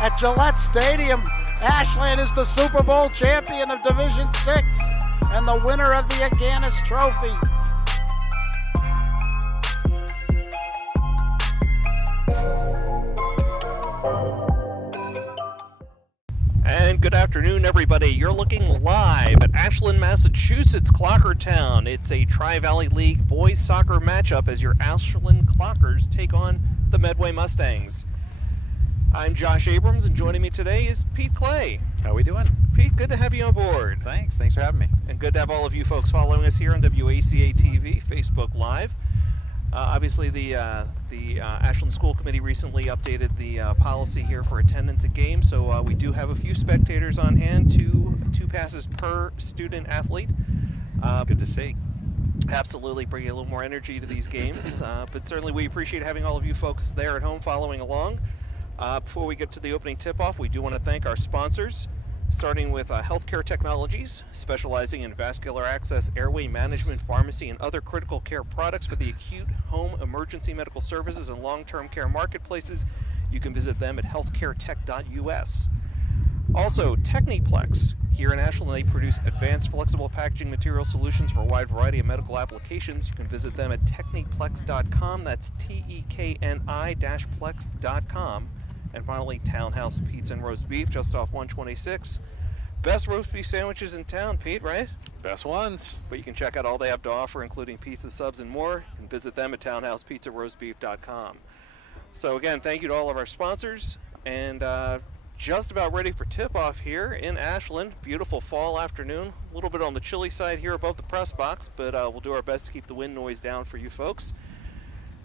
at Gillette Stadium. Ashland is the Super Bowl champion of Division 6 and the winner of the Aganis Trophy. And good afternoon, everybody. You're looking live at Ashland, Massachusetts, Clockertown. It's a Tri-Valley League boys soccer matchup as your Ashland Clockers take on the Medway Mustangs. I'm Josh Abrams, and joining me today is Pete Clay. How are we doing? Pete, good to have you on board. Thanks for having me. And good to have all of you folks following us here on WACA-TV, Facebook Live. Obviously, the Ashland School Committee recently updated the policy here for attendance at games, so we do have a few spectators on hand, two passes per student athlete. That's good to see. Absolutely, bringing a little more energy to these games, but certainly we appreciate having all of you folks there at home following along. Before we get to the opening tip-off, we do want to thank our sponsors, starting with Healthcare Technologies, specializing in vascular access, airway management, pharmacy, and other critical care products for the acute, home, emergency medical services, and long-term care marketplaces. You can visit them at healthcaretech.us. Also, Techniplex. Here in Ashland, they produce advanced flexible packaging material solutions for a wide variety of medical applications. You can visit them at techniplex.com. That's TEKNI-plex.com. And finally, Townhouse Pizza and Roast Beef, just off 126. Best roast beef sandwiches in town, Pete, right? Best ones. But you can check out all they have to offer, including pizza, subs, and more, and visit them at townhousepizzaroastbeef.com. So again, thank you to all of our sponsors, and just about ready for tip-off here in Ashland. Beautiful fall afternoon. A little bit on the chilly side here above the press box, but we'll do our best to keep the wind noise down for you folks.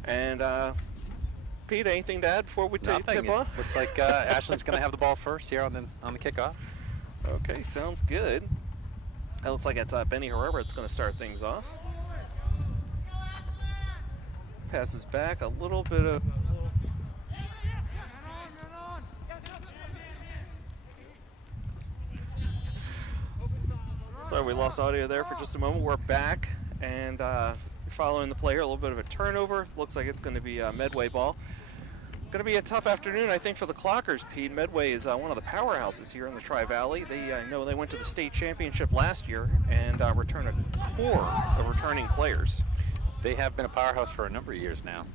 And Pete, anything to add before we tip off? Looks like Ashland's going to have the ball first here on the kickoff. Okay, sounds good. That looks like it's Benny Herrera that's going to start things off. Passes back a little bit of... Sorry, we lost audio there for just a moment. We're back, and following the player, a little bit of a turnover. Looks like it's going to be a Medway ball. Going to be a tough afternoon, I think, for the Clockers, Pete. Medway is one of the powerhouses here in the Tri-Valley. They know they went to the state championship last year and return a core of returning players. They have been a powerhouse for a number of years now.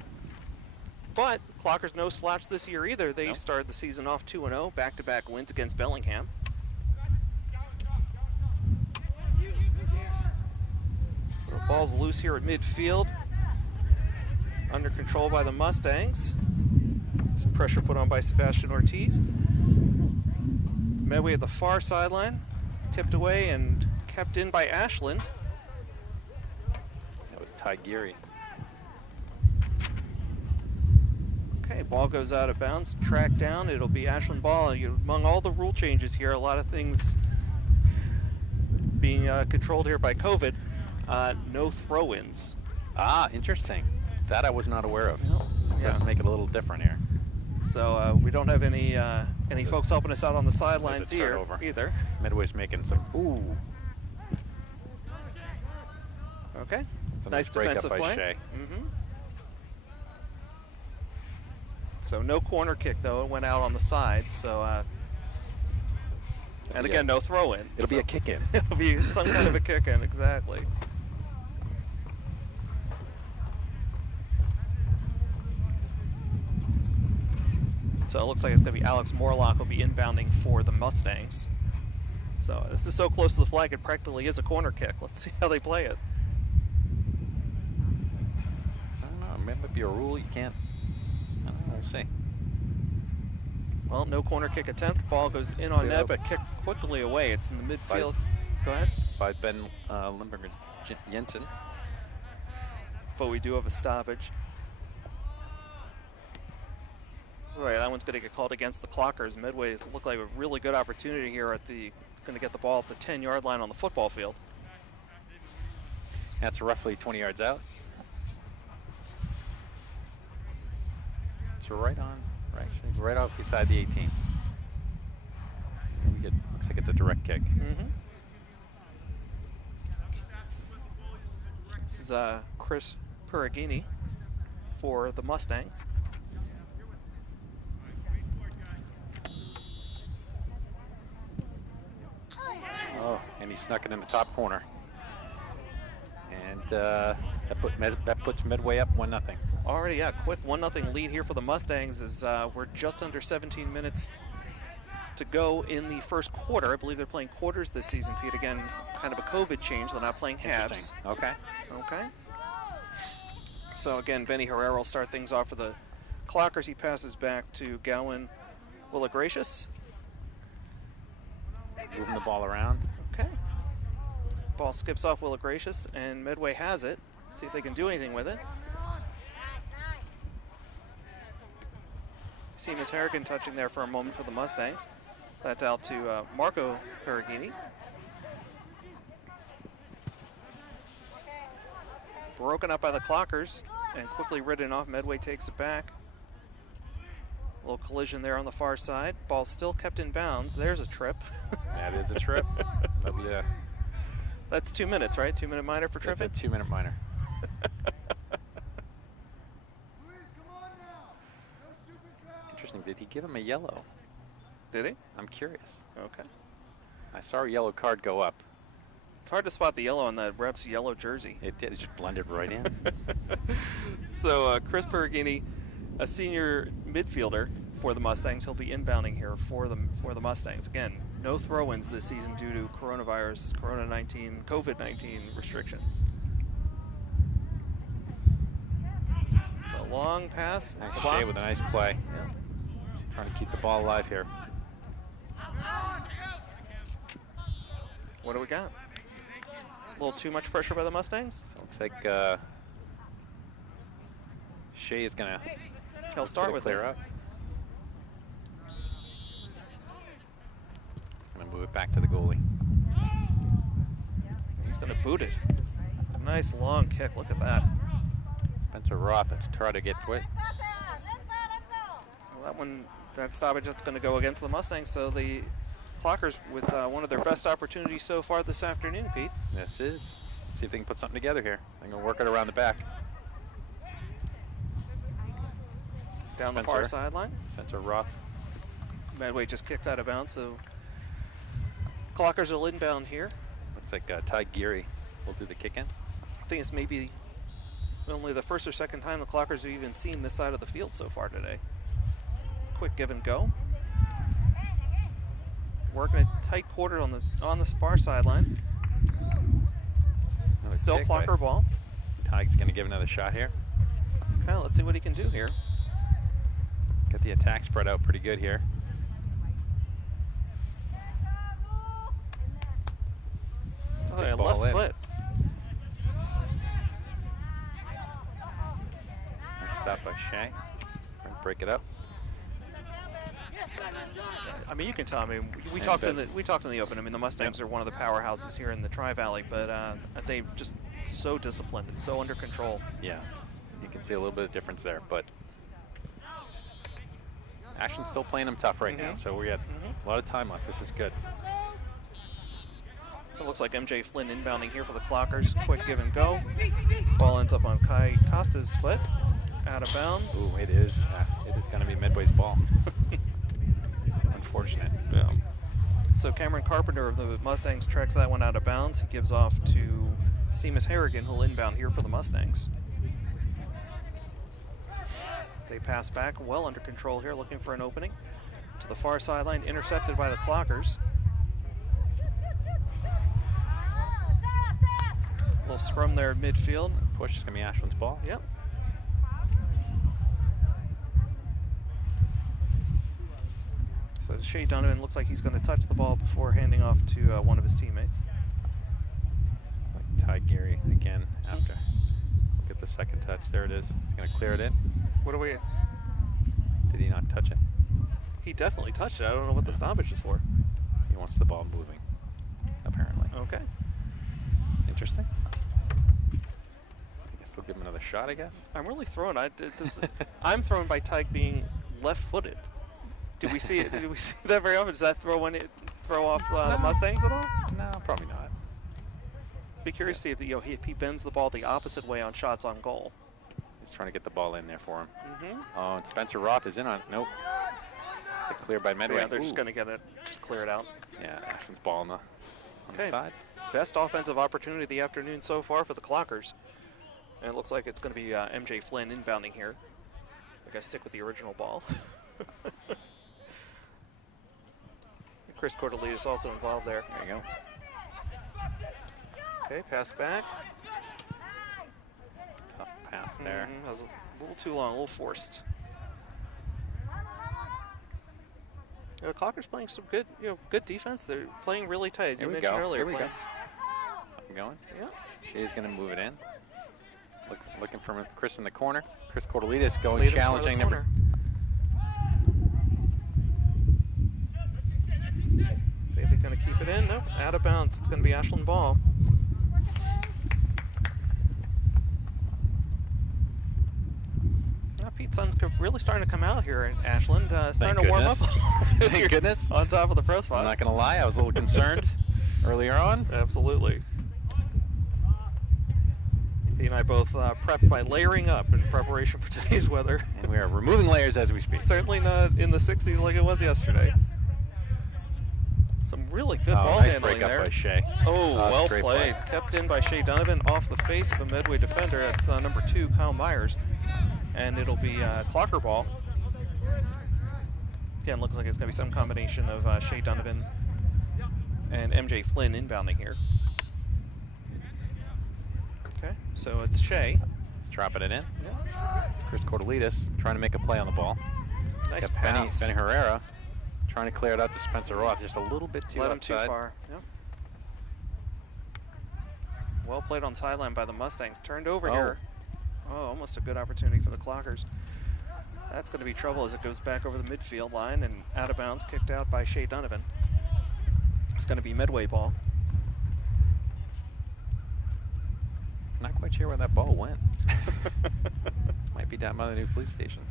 But Clockers no slouch this year either. They started the season off 2-0, back-to-back wins against Bellingham. So the ball's loose here at midfield. Under control by the Mustangs. Some pressure put on by Sebastian Ortiz. Medway at the far sideline, tipped away and kept in by Ashland. That was Ty Geary. Okay, ball goes out of bounds, tracked down. It'll be Ashland ball. Among all the rule changes here, a lot of things being controlled here by COVID. No throw-ins. Ah, interesting. That I was not aware of. No. It does make it a little different here. So we don't have any folks helping us out on the sidelines here either. Medway's making some. Ooh. Okay. It's a nice defensive play. Shea. Mm-hmm. So no corner kick though. It went out on the side. So and again, no throw in. It'll be a kick in. It'll be some kind of a kick in, exactly. So it looks like it's going to be Alex Morlock will be inbounding for the Mustangs. So this is so close to the flag, it practically is a corner kick. Let's see how they play it. I don't know. It might be a rule you can't. I don't know. We'll see. Well, no corner kick attempt. Ball goes in on net, but kicked quickly away. It's in the midfield. Go ahead. By Ben Limburger Jensen. But we do have a stoppage. Right, that one's going to get called against the Clockers. Medway looked like a really good opportunity here at going to get the ball at the 10-yard line on the football field. That's roughly 20 yards out. So right off the side of the 18. Looks like it's a direct kick. Mm-hmm. This is Chris Perugini for the Mustangs. And he snuck it in the top corner. And that puts Medway up 1-0. Already, yeah, quick 1-0 lead here for the Mustangs as we're just under 17 minutes to go in the first quarter. I believe they're playing quarters this season, Pete. Again, kind of a COVID change. They're not playing halves. Okay. Okay. So again, Benny Herrera will start things off for the Clockers. He passes back to Gowan Willagracious. Moving the ball around. Okay. Ball skips off Willagracious, and Medway has it. See if they can do anything with it. See Miss Harrigan touching there for a moment for the Mustangs. That's out to Marco Perugini. Broken up by the Clockers and quickly ridden off. Medway takes it back. A little collision there on the far side. Ball still kept in bounds. There's a trip. That is a trip. That's 2 minutes, right? 2 minute minor for tripping? That's a 2 minute minor. Interesting. Did he give him a yellow? Did he? I'm curious. Okay. I saw a yellow card go up. It's hard to spot the yellow on the Reps' yellow jersey. It did. It just blended right in. So Chris Perugini, a senior midfielder for the Mustangs, he'll be inbounding here for the Mustangs. Again, no throw-ins this season due to COVID-19 restrictions. A long pass. Nice Shea with a nice play. Yeah. Trying to keep the ball alive here. What do we got? A little too much pressure by the Mustangs? So it looks like Shea is going to He'll start with clear it. up. He's going to move it back to the goalie. He's going to boot it. Nice long kick. Look at that. Spencer Roth to try to get quick. Well, that stoppage, that's going to go against the Mustangs. So the Clockers with one of their best opportunities so far this afternoon, Pete. This is. Let's see if they can put something together here. They're going to work it around the back. Down the far sideline. Spencer Roth. Medway just kicks out of bounds, so Clockers are inbound here. Looks like Ty Geary will do the kick in. I think it's maybe only the first or second time the Clockers have even seen this side of the field so far today. Quick give and go. Working a tight quarter on the far sideline. Still Clocker ball. Tyke's going to give another shot here. Okay, let's see what he can do here. Got the attack spread out pretty good here. Oh, yeah, left foot. Nice stop by Shea. Break it up. I mean, you can tell. I mean, we talked in the open. I mean, the Mustangs are one of the powerhouses here in the Tri-Valley, but they're just so disciplined and so under control. Yeah, you can see a little bit of difference there, but Ashland's still playing them tough right now, so we got a lot of time left. This is good. It looks like MJ Flynn inbounding here for the Clockers. Quick give and go. Ball ends up on Kai Costa's foot. Out of bounds. Ooh, it is going to be Medway's ball. Unfortunate. Yeah. So Cameron Carpenter of the Mustangs tracks that one out of bounds. He gives off to Seamus Harrigan, who'll inbound here for the Mustangs. They pass back, well under control here, looking for an opening. To the far sideline, intercepted by the Clockers. A little scrum there at midfield. Push is going to be Ashland's ball. Yep. So Shea Donovan looks like he's going to touch the ball before handing off to one of his teammates. Like Ty Geary again after. Look at the second touch. There it is. He's going to clear it in. What are we? Did he not touch it? He definitely touched it. I don't know what the stoppage is for. He wants the ball moving, apparently. Okay. Interesting. I guess they'll give him another shot, I guess. I'm really thrown. I'm thrown by Tyke being left-footed. Did we see it? Did we see that very often? Does that throw off the Mustangs at all? No, probably not. Be curious to see if he bends the ball the opposite way on shots on goal. He's trying to get the ball in there for him. Oh, and Spencer Roth is in on it. Nope. It's a clear by Medway. Yeah, they're just going to get it, just clear it out. Yeah, Ashland's ball on on the side. Best offensive opportunity of the afternoon so far for the Clockers. And it looks like it's going to be MJ Flynn inbounding here. I gotta stick with the original ball. Chris Cordelitas also involved there. There you go. Okay, pass back. Tough pass there. That was a little too long, a little forced. The Clockers playing some good, good defense. They're playing really tight, as you mentioned earlier. Here we go. Something going. Yeah. Shea's going to move it in. Looking for Chris in the corner. Chris Cordelitas going challenging number. See if he's going to keep it in. Nope, out of bounds. It's going to be Ashland ball. Pete Sun's really starting to come out here in Ashland. Starting to warm up. Thank goodness. On top of the press box. I'm not going to lie, I was a little concerned earlier on. Absolutely. He and I both prepped by layering up in preparation for today's weather. And we are removing layers as we speak. Certainly not in the 60s like it was yesterday. Some really good ball nice handling break there. Up by Shea. Well played. Play. Kept in by Shea Donovan off the face of a Medway defender. That's number 2, Kyle Myers. And it'll be Clocker ball. Again, looks like it's going to be some combination of Shea Donovan and MJ Flynn inbounding here. Okay, so it's Shea. He's dropping it in. Yeah. Chris Cordelitas trying to make a play on the ball. Nice Got pass. Benny Herrera trying to clear it out to Spencer Roth. Just a little bit too Let him outside. too far. Yep. Well played on sideline by the Mustangs. Turned over here. Oh, almost a good opportunity for the Clockers. That's going to be trouble as it goes back over the midfield line and out of bounds, kicked out by Shea Donovan. It's going to be Medway ball. Not quite sure where that ball went. Might be down by the new police station.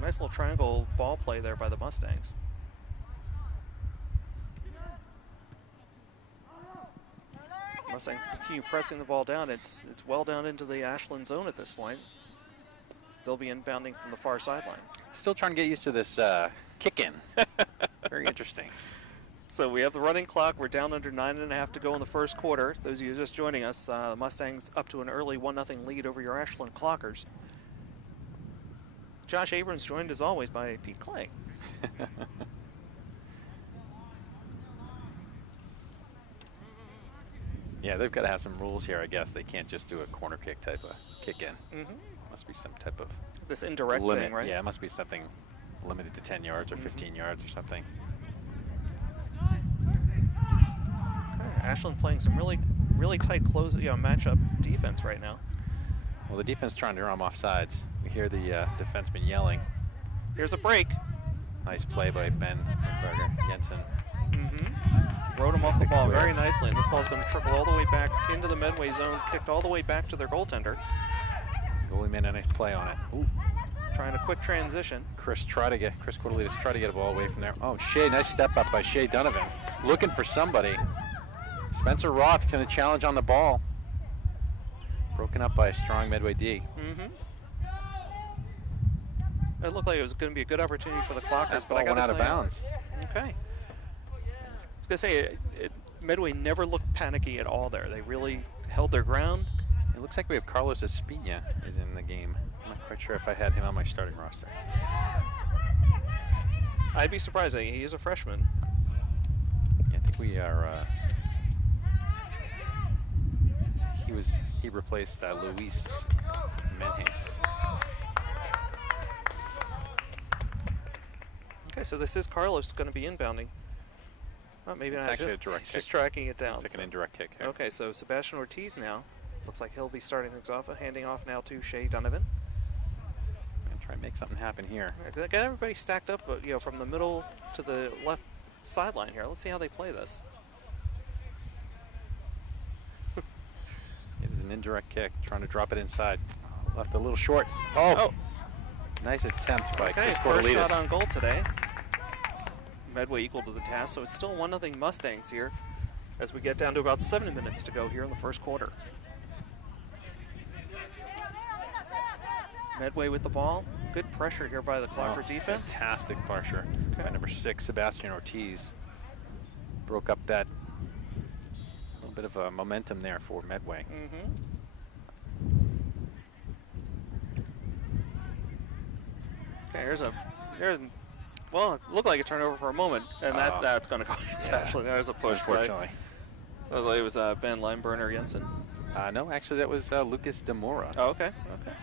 Nice little triangle ball play there by the Mustangs. Mustangs continue pressing the ball down. It's well down into the Ashland zone at this point. They'll be inbounding from the far sideline. Still trying to get used to this kick-in. Very interesting. So we have the running clock. We're down under 9.5 to go in the first quarter. Those of you just joining us, the Mustangs up to an early 1-0 lead over your Ashland Clockers. Josh Abrams joined as always by Pete Clay. Yeah, they've got to have some rules here, I guess. They can't just do a corner kick type of kick-in. Must be some type of this indirect limit. thing, right? Yeah, it must be something limited to 10 yards or 15 yards or something. Okay, Ashland playing some really tight close, matchup defense right now. Well, the defense trying to run off sides. We hear the defenseman yelling. Here's a break. Nice play by Ben Jensen. Rode him off the ball very nicely, and this ball's going to trickle all the way back into the Medway zone, kicked all the way back to their goaltender. Goalie made a nice play on it. Ooh. Trying a quick transition. Chris Cordelitas try to get a ball away from there. Oh, Shea, nice step up by Shea Donovan. Looking for somebody. Spencer Roth going to challenge on the ball. Broken up by a strong Medway D. It looked like it was going to be a good opportunity for the Clockers, but I got went out of bounds. Okay. I was going to say, Medway never looked panicky at all there. They really held their ground. It looks like we have Carlos Espina is in the game. I'm not quite sure if I had him on my starting roster. I'd be surprised. He is a freshman. Yeah, I think we are. He replaced Luis Menjes. Okay, so this is Carlos going to be inbounding. Oh, maybe it's not. Actually a direct kick. Just tracking it down. It's like an indirect kick here. Okay, so Sebastian Ortiz now. Looks like he'll be starting things off, handing off now to Shea Donovan. Gonna try and make something happen here. They got everybody stacked up, from the middle to the left sideline here. Let's see how they play this. It is an indirect kick, trying to drop it inside. Left a little short. Oh. Nice attempt by Chris Cordelitas. First shot on goal today. Medway equal to the task, so it's still 1-0 Mustangs here as we get down to about 7 minutes to go here in the first quarter. Medway with the ball. Good pressure here by the Clocker defense. Fantastic pressure by number 6, Sebastian Ortiz. Broke up that little bit of momentum there for Medway. Okay, well, it looked like a turnover for a moment, and that's going to go against Ashland. There's a push, unfortunately. Looked like it was Ben Limeburner Jensen. No, actually, that was Lucas Demora. Oh, okay.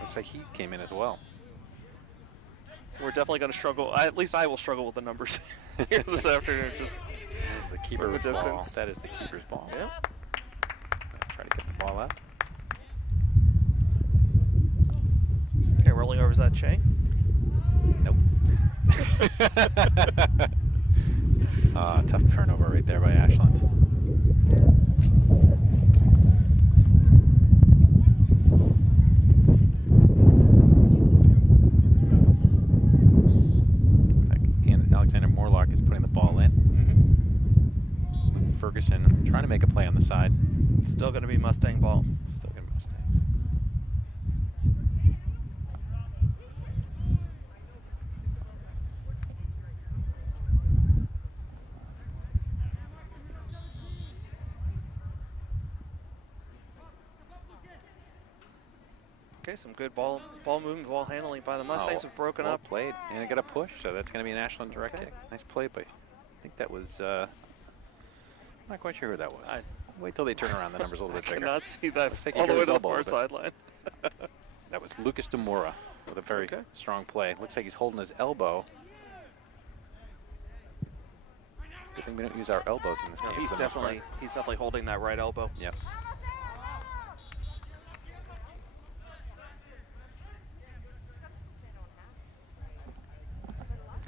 Looks like he came in as well. We're definitely going to struggle. At least I will struggle with the numbers here this afternoon. Just that is the keeper's the distance. Ball. That is the keeper's ball. Yeah. Try to get the ball out. Okay, rolling over, is that Shea? Nope. Tough turnover right there by Ashland. Looks like Alexander Morlock is putting the ball in. Luke Ferguson trying to make a play on the side. Still going to be Mustang ball. Still going to be Mustangs. Okay, some good ball movement, ball handling by the Mustangs. Have broken well up. Played, and it got a push, so that's going to be an Ashland direct kick. Nice play, but I think that was, not quite sure who that was. Wait till they turn around, the number's a little bit bigger. I cannot see that like all the way to the far sideline. That was Lucas Demora with a very strong play. Looks like he's holding his elbow. Good thing we don't use our elbows in this game. He's definitely holding that right elbow. Yep.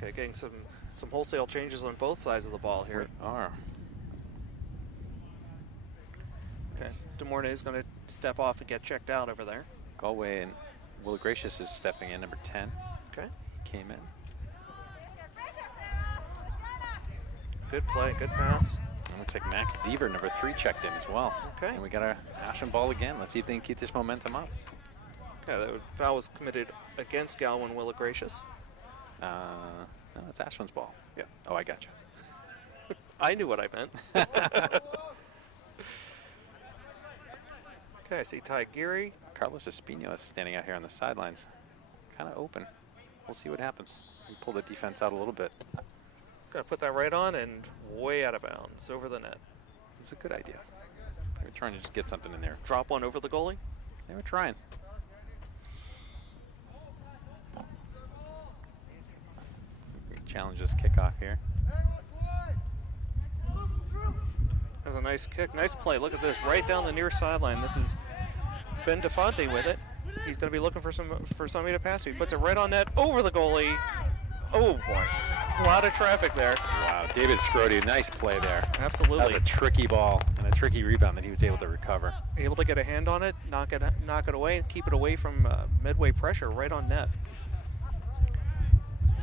Okay, getting some wholesale changes on both sides of the ball here. We are. Okay, DeMornay is going to step off and get checked out over there. Galway and Will Gracious is stepping in, number 10. Okay. Came in. Good play, good pass. And looks like Max Deaver, number 3, checked in as well. Okay. And we got our Ashland ball again. Let's see if they can keep this momentum up. Okay, that foul was committed against Galwin Willa Gracious. No, it's Ashland's ball. Yeah. Oh, I gotcha. I knew what I meant. Okay, I see Ty Geary. Carlos Espino is standing out here on the sidelines. Kind of open. We'll see what happens. We pull the defense out a little bit. Gonna put that right on and way out of bounds, over the net. It's a good idea. They were trying to just get something in there. Drop one over the goalie? They were trying. Challenge this kickoff here. That's a nice kick, nice play. Look at this, right down the near sideline. This is Ben DeFonte with it. He's going to be looking for somebody to pass to. He puts it right on net, over the goalie. Oh boy, a lot of traffic there. Wow, David Scrody, nice play there. Absolutely. That was a tricky ball and a tricky rebound that he was able to recover. Able to get a hand on it, knock it away, and keep it away from Medway pressure right on net.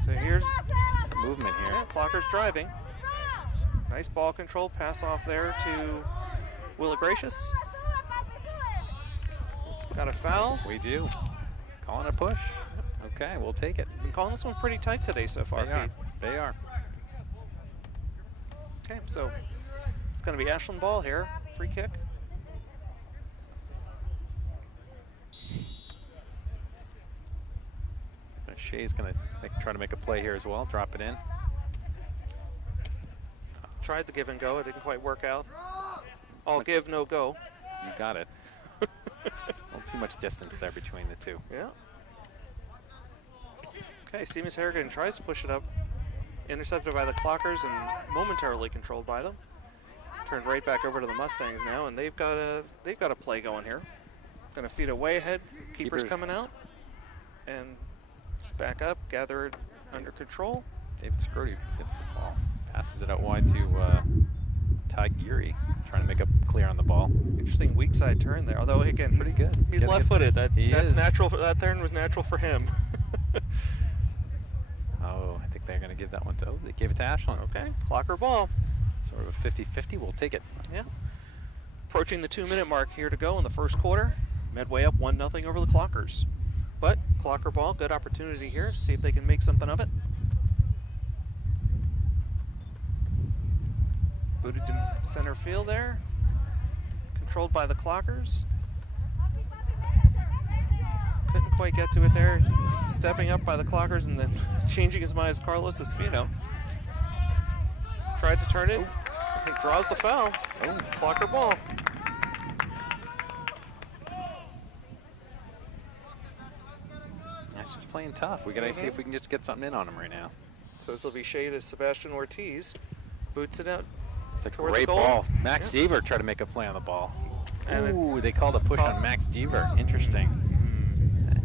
So here's some movement here. Yeah, Clocker's driving. Nice ball control, pass off there to Willa Gracious. Got a foul. We do. Calling a push. Okay, we'll take it. Been calling this one pretty tight today so far, Pete. They are. Okay, so it's going to be Ashland ball here. Free kick. Shea's going to try to make a play here as well. Drop it in. Tried the give and go. It didn't quite work out. All give, no go. You got it. A little too much distance there between the two. Yeah. Okay, Seamus Harrigan tries to push it up. Intercepted by the Clockers and momentarily controlled by them. Turned right back over to the Mustangs now, and they've got a play going here. Going to feed it way ahead. Keeper's coming out. And just back up, gather it under control. David Scrody gets the ball. Passes it out wide to Ty Geary, trying to make a clear on the ball. Interesting weak side turn there. Although again, pretty good. He's left-footed. That's natural. That turn was natural for him. Oh, I think they're going to give that one to. Oh, they gave it to Ashland. Okay, Clocker ball. Sort of a 50-50. We'll take it. Yeah. Approaching the 2-minute mark here to go in the first quarter. Medway up 1-0 over the Clockers. But Clocker ball, good opportunity here. See if they can make something of it. Booted to center field there. Controlled by the Clockers. Couldn't quite get to it there. Stepping up by the Clockers and then changing his mind is Carlos Espino. Tried to turn it. He draws the foul. Oh, Clocker ball. That's just playing tough. We got to see if we can just get something in on him right now. So this will be shade as Sebastian Ortiz boots it out. It's a great ball. Max Deaver tried to make a play on the ball. And ooh, they called a push on Max Deaver. Interesting.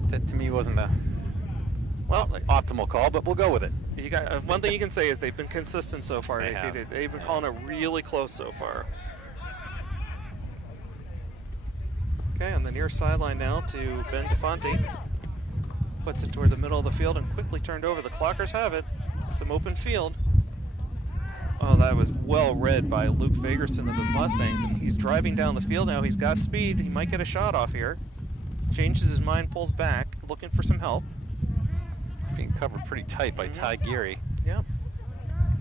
That to me wasn't the optimal call, but we'll go with it. You got one thing you can say is they've been consistent so far. They've been calling it really close so far. Okay, on the near sideline now to Ben DeFonte. Puts it toward the middle of the field and quickly turned over. The Clockers have it. Some open field. Oh, that was well read by Luke Fagerson of the Mustangs, and he's driving down the field now. He's got speed. He might get a shot off here. Changes his mind, pulls back, looking for some help. It's being covered pretty tight by Ty Geary. Yep.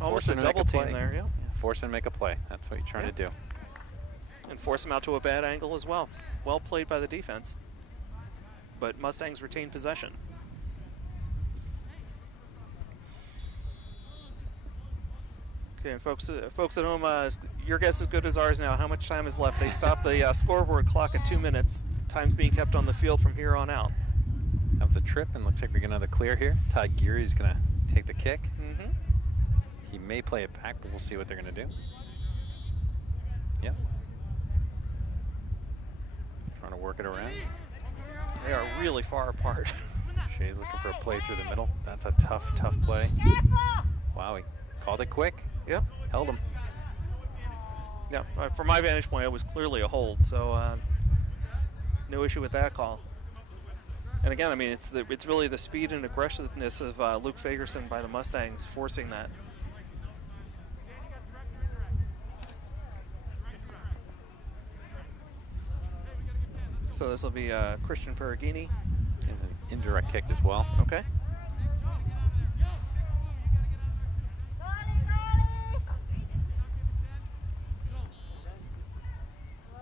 Almost a double team there, yeah. Force him to make a play. That's what you're trying to do. And force him out to a bad angle as well. Well played by the defense. But Mustangs retain possession. Okay, folks at home, your guess is as good as ours now. How much time is left? They stopped the scoreboard clock at 2 minutes. Time's being kept on the field from here on out. That was a trip, and looks like we get another clear here. Ty Geary's going to take the kick. He may play it back, but we'll see what they're going to do. Yep. Trying to work it around. They are really far apart. Shea's looking for a play through the middle. That's a tough, tough play. Wow, he called it quick. Yep. Held him. Yeah, from my vantage point, it was clearly a hold, so no issue with that call. And again, I mean, it's really the speed and aggressiveness of Luke Fagerson by the Mustangs forcing that. So this will be Christian Perugini. He has an indirect kick as well. Okay.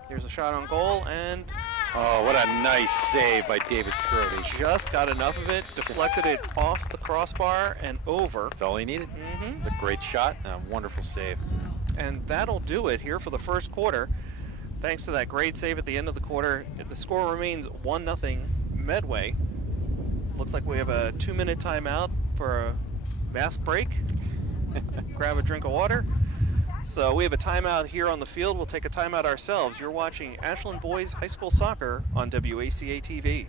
Here's a shot on goal, and oh, what a nice save by David Scrody. Just got enough of it, deflected it off the crossbar and over. That's all he needed. It's a great shot and a wonderful save. And that'll do it here for the first quarter. Thanks to that great save at the end of the quarter, the score remains 1-0 Medway. Looks like we have a 2-minute timeout for a mask break. Grab a drink of water. So we have a timeout here on the field. We'll take a timeout ourselves. You're watching Ashland Boys High School Soccer on WACA-TV.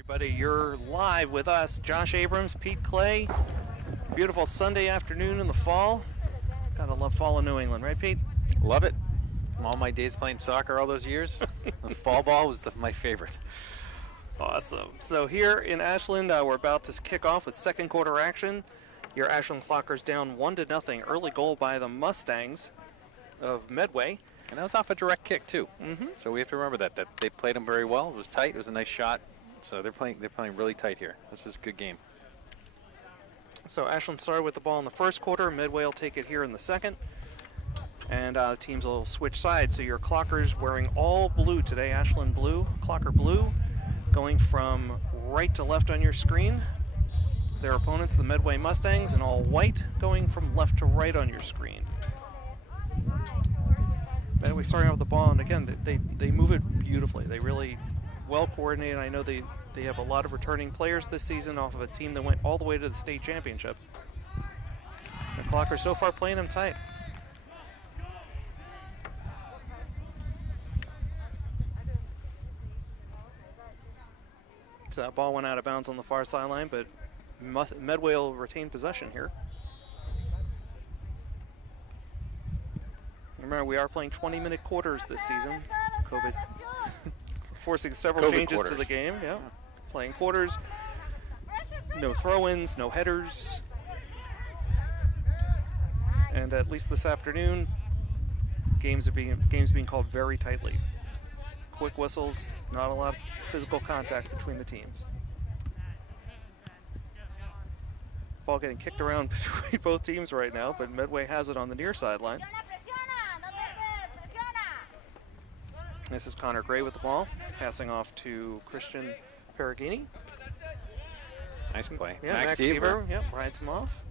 Everybody, you're live with us. Josh Abrams, Pete Clay. Beautiful Sunday afternoon in the fall. Gotta love fall in New England, right, Pete? Love it. All my days playing soccer all those years, the fall ball was my favorite. Awesome. So here in Ashland, we're about to kick off with second quarter action. Your Ashland Clockers down 1-0. Early goal by the Mustangs of Medway. And that was off a direct kick too. So we have to remember that they played them very well. It was tight. It was a nice shot. So they're playing really tight here. This is a good game. So Ashland started with the ball in the first quarter. Medway will take it here in the second. And teams will switch sides. So your Clockers wearing all blue today, Ashland blue, Clocker blue, going from right to left on your screen. Their opponents, the Medway Mustangs, in all white, going from left to right on your screen. Medway starting out with the ball, and again, they move it beautifully. They really well coordinated. I know they have a lot of returning players this season off of a team that went all the way to the state championship. The Clockers so far playing them tight. So that ball went out of bounds on the far sideline, but Medway will retain possession here. Remember, we are playing 20-minute quarters this season. COVID forcing several changes to the game. Yeah, playing quarters. No throw-ins, no headers. And at least this afternoon, games being called very tightly. Quick whistles, not a lot of physical contact between the teams. Ball getting kicked around between both teams right now, but Medway has it on the near sideline. This is Connor Gray with the ball, passing off to Christian Perugini. Nice play. Yeah, Max Deaver, rides him off.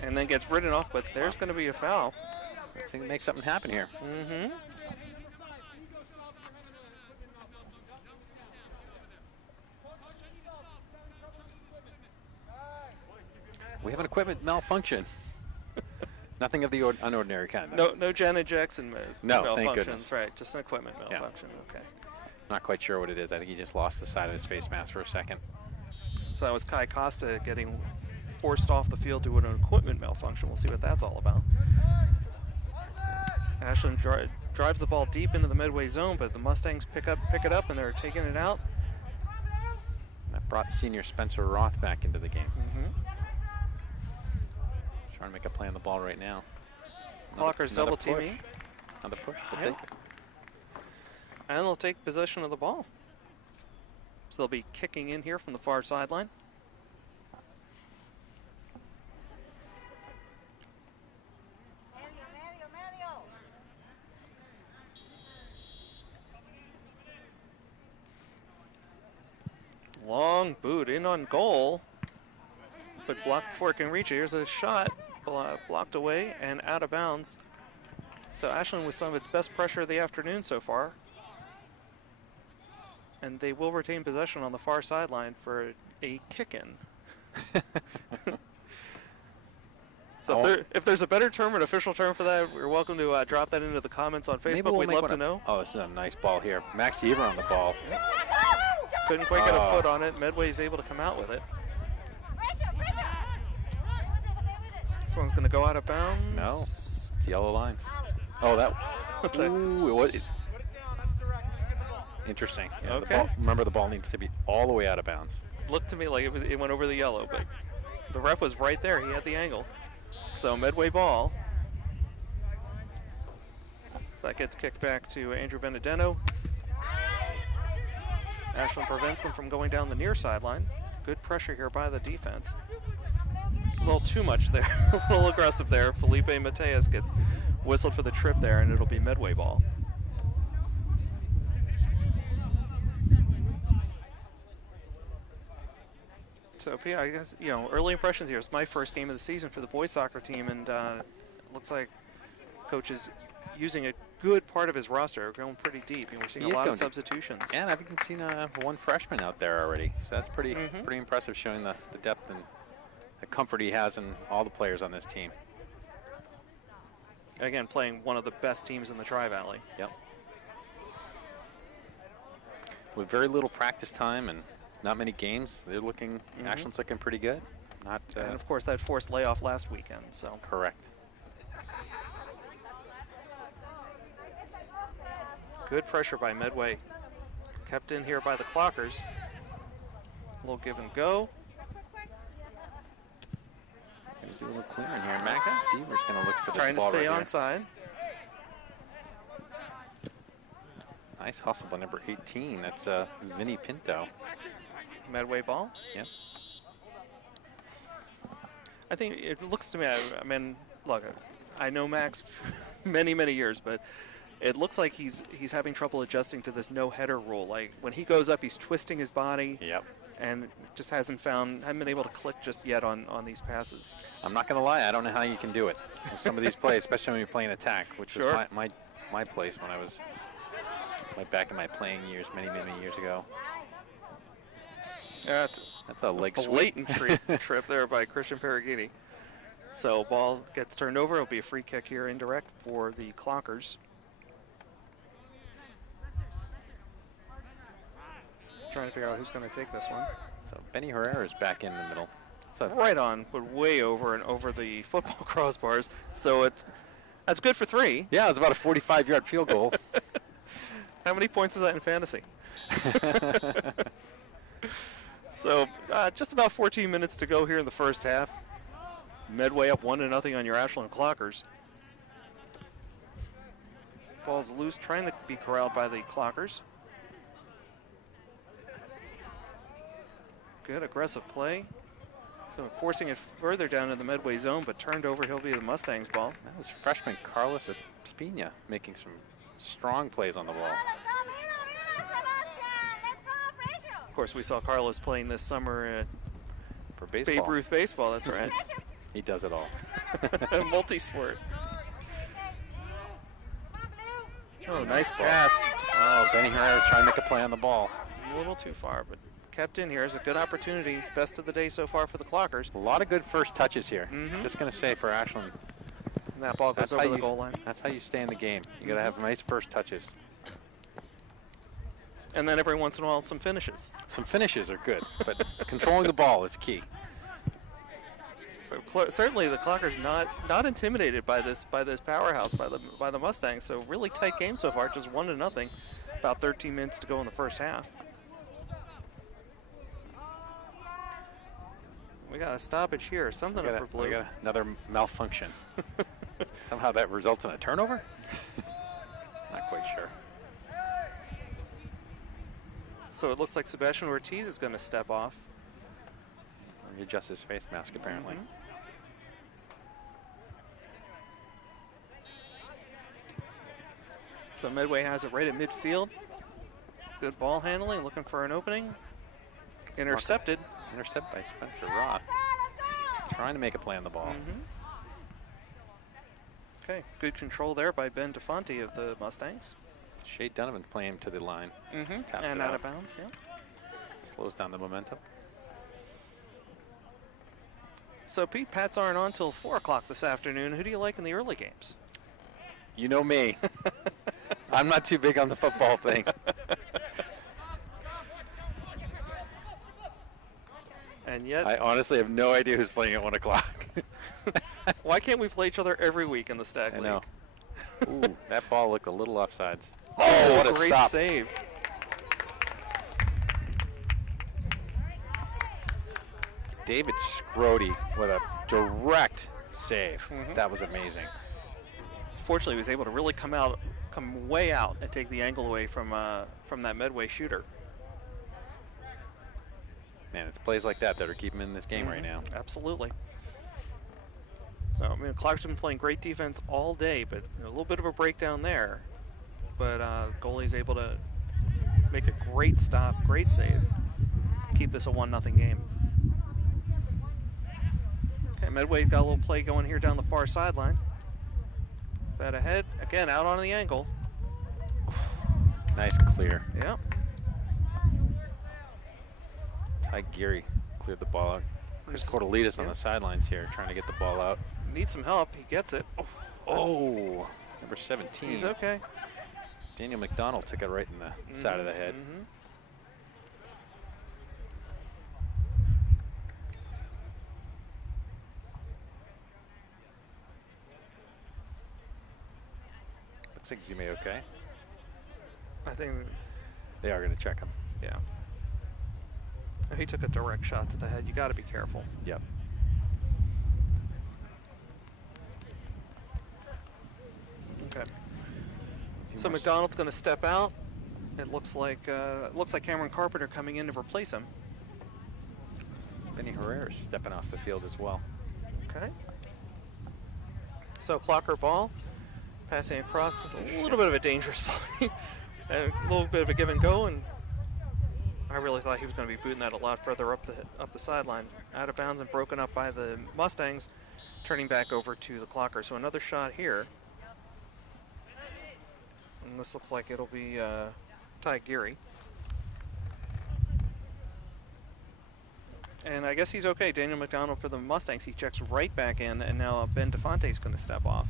And then gets ridden off, but there's going to be a foul. I think it makes something happen here. Mm-hmm. We have an equipment malfunction. Nothing of the unordinary kind. No Janet Jackson malfunctions. Thank goodness. Right, just an equipment malfunction. Yeah. Okay. Not quite sure what it is. I think he just lost the side of his face mask for a second. So that was Kai Costa getting forced off the field due to an equipment malfunction. We'll see what that's all about. Ashland drives the ball deep into the Medway zone, but the Mustangs pick it up, and they're taking it out. That brought senior Spencer Roth back into the game. Mm-hmm. He's trying to make a play on the ball right now. Clockers double teaming. Another push. We'll take it. And they'll take possession of the ball. So they'll be kicking in here from the far sideline. Long boot in on goal, but blocked before it can reach it. Here's a shot, blocked away and out of bounds. So Ashland with some of its best pressure of the afternoon so far. And they will retain possession on the far sideline for a kick-in. So if there's a better term, an official term for that, you're welcome to drop that into the comments on Facebook. We'd love to know. Oh, this is a nice ball here. Max Deaver on the ball. Yep. Couldn't quite get a foot on it. Medway's able to come out with it. This one's going to go out of bounds. No, it's yellow lines. Oh, that. Ooh, what? Interesting. Yeah, okay. Remember, the ball needs to be all the way out of bounds. Looked to me like it went over the yellow, but the ref was right there. He had the angle. So Medway ball. So that gets kicked back to Andrew Benedetto. Ashland prevents them from going down the near sideline. Good pressure here by the defense. A little too much there. A little aggressive there. Felipe Mateus gets whistled for the trip there, and it'll be Medway ball. So, Pia, I guess, early impressions here. It's my first game of the season for the boys soccer team, and it looks like Coach is using a good part of his roster, going pretty deep, and we're seeing a lot of substitutions. Yeah, and I've even seen one freshman out there already, so that's pretty impressive, showing the depth and the comfort he has in all the players on this team. Again, playing one of the best teams in the Tri-Valley. Yep. With very little practice time and not many games, they're looking, Ashland's looking pretty good. And of course that forced layoff last weekend, so. Correct. Good pressure by Medway. Kept in here by the Clockers. A little give and go. Gonna do a little clearing here. Max Deaver's gonna look for this Trying to ball stay right onside. Nice hustle by number 18. That's Vinny Pinto. Medway ball. Yep. I think it looks to me, I mean, look, I know Max many, many years, but it looks like he's having trouble adjusting to this no header rule. Like when he goes up, he's twisting his body. Yep. And just hasn't been able to click just yet on these passes. I'm not gonna lie, I don't know how you can do it. Some of these plays, especially when you're playing attack, which was my place when I was back in my playing years, many years ago. Yeah, that's a leg blatant trip there by Christian Perugini. So ball gets turned over. It'll be a free kick here, indirect, for the Clockers. Trying to figure out who's going to take this one. So Benny Herrera is back in the middle. Right on, but way over and over the football crossbars. So that's good for 3. Yeah, it's about a 45-yard field goal. How many points is that in fantasy? So just about 14 minutes to go here in the first half. Medway up 1-0 on your Ashland Clockers. Ball's loose, trying to be corralled by the Clockers. Good aggressive play. So forcing it further down in the Medway zone, but turned over. He'll be the Mustangs' ball. That was freshman Carlos Espina making some strong plays on the ball. Of course, we saw Carlos playing this summer For baseball. Babe Ruth baseball, that's right. He does it all. Multi-sport. Oh, nice pass. Oh, Benny Herrera's trying to make a play on the ball. A little too far, but kept in here is a good opportunity. Best of the day so far for the Clockers. A lot of good first touches here. Just going to say for Ashland. And that ball goes over the goal line. That's how you stay in the game. You got to have nice first touches. And then every once in a while, some finishes. Some finishes are good, but controlling the ball is key. So certainly the Clockers not intimidated by this powerhouse by the Mustangs. So really tight game so far, just 1-0. About 13 minutes to go in the first half. We got a stoppage here. Something for blue. We got another malfunction. Somehow that results in a turnover? Not quite sure. So it looks like Sebastian Ortiz is going to step off. He adjusts his face mask, apparently. So Medway has it right at midfield. Good ball handling, looking for an opening. Intercepted. Intercepted by Spencer Roth. Trying to make a play on the ball. Okay, good control there by Ben DeFonte of the Mustangs. Shea Donovan playing to the line. Taps And it out of bounds, yeah. Slows down the momentum. So Pete, Pats aren't on till 4 o'clock this afternoon. Who do you like in the early games? You know me. I'm not too big on the football thing. And yet, I honestly have no idea who's playing at 1 o'clock. why can't we play each other every week in the Stag League? I know. Ooh, that ball looked a little offsides. Oh, what a great stop. save. David Scrody with a direct save. That was amazing. Fortunately, he was able to really come way out and take the angle away from that Medway shooter. Man, it's plays like that are keeping him in this game right now. Absolutely. So, I mean, Clark's been playing great defense all day, but a little bit of a breakdown there. But goalie's able to make a great stop, great save, keep this a 1-0 game. Okay, Medway got a little play going here down the far sideline. Fed ahead, again, out on the angle. Nice clear. Yep. Ty Geary cleared the ball out. Chris Cordelidis on the sidelines here, trying to get the ball out. Needs some help. He gets it. Oh, number 17. He's okay. Daniel McDonald took it right in the side of the head. Looks like Zume okay. I think They are going to check him. Yeah. He took a direct shot to the head. You got to be careful. Yep. Okay. So McDonald's going to step out. It looks like Cameron Carpenter coming in to replace him. Benny Herrera is stepping off the field as well. Okay. So Clocker ball, passing across. A little bit of a dangerous play. And a little bit of a give and go, and I really thought he was going to be booting that a lot further up the sideline. Out of bounds and broken up by the Mustangs, turning back over to the Clocker. So another shot here. And this looks like it'll be Ty Geary. And I guess he's okay. Daniel McDonald for the Mustangs. He checks right back in, and now Ben DeFonte is going to step off.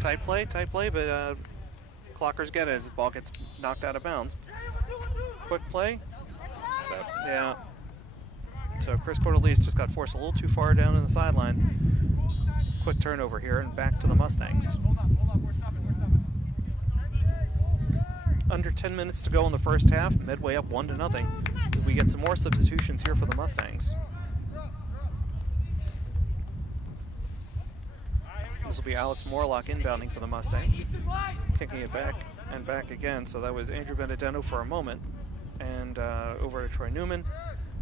Tight play, but Clockers get it as the ball gets knocked out of bounds. Quick play. Yeah. So Chris Cordelidis just got forced a little too far down in the sideline. Quick turnover here and back to the Mustangs. under 10 minutes to go in the first half. Medway up 1-0. We get some more substitutions here for the Mustangs. This will be Alex Morlock inbounding for the Mustangs, kicking it back and back again. So that was Andrew Benedetto for a moment, and over to Troy Newman,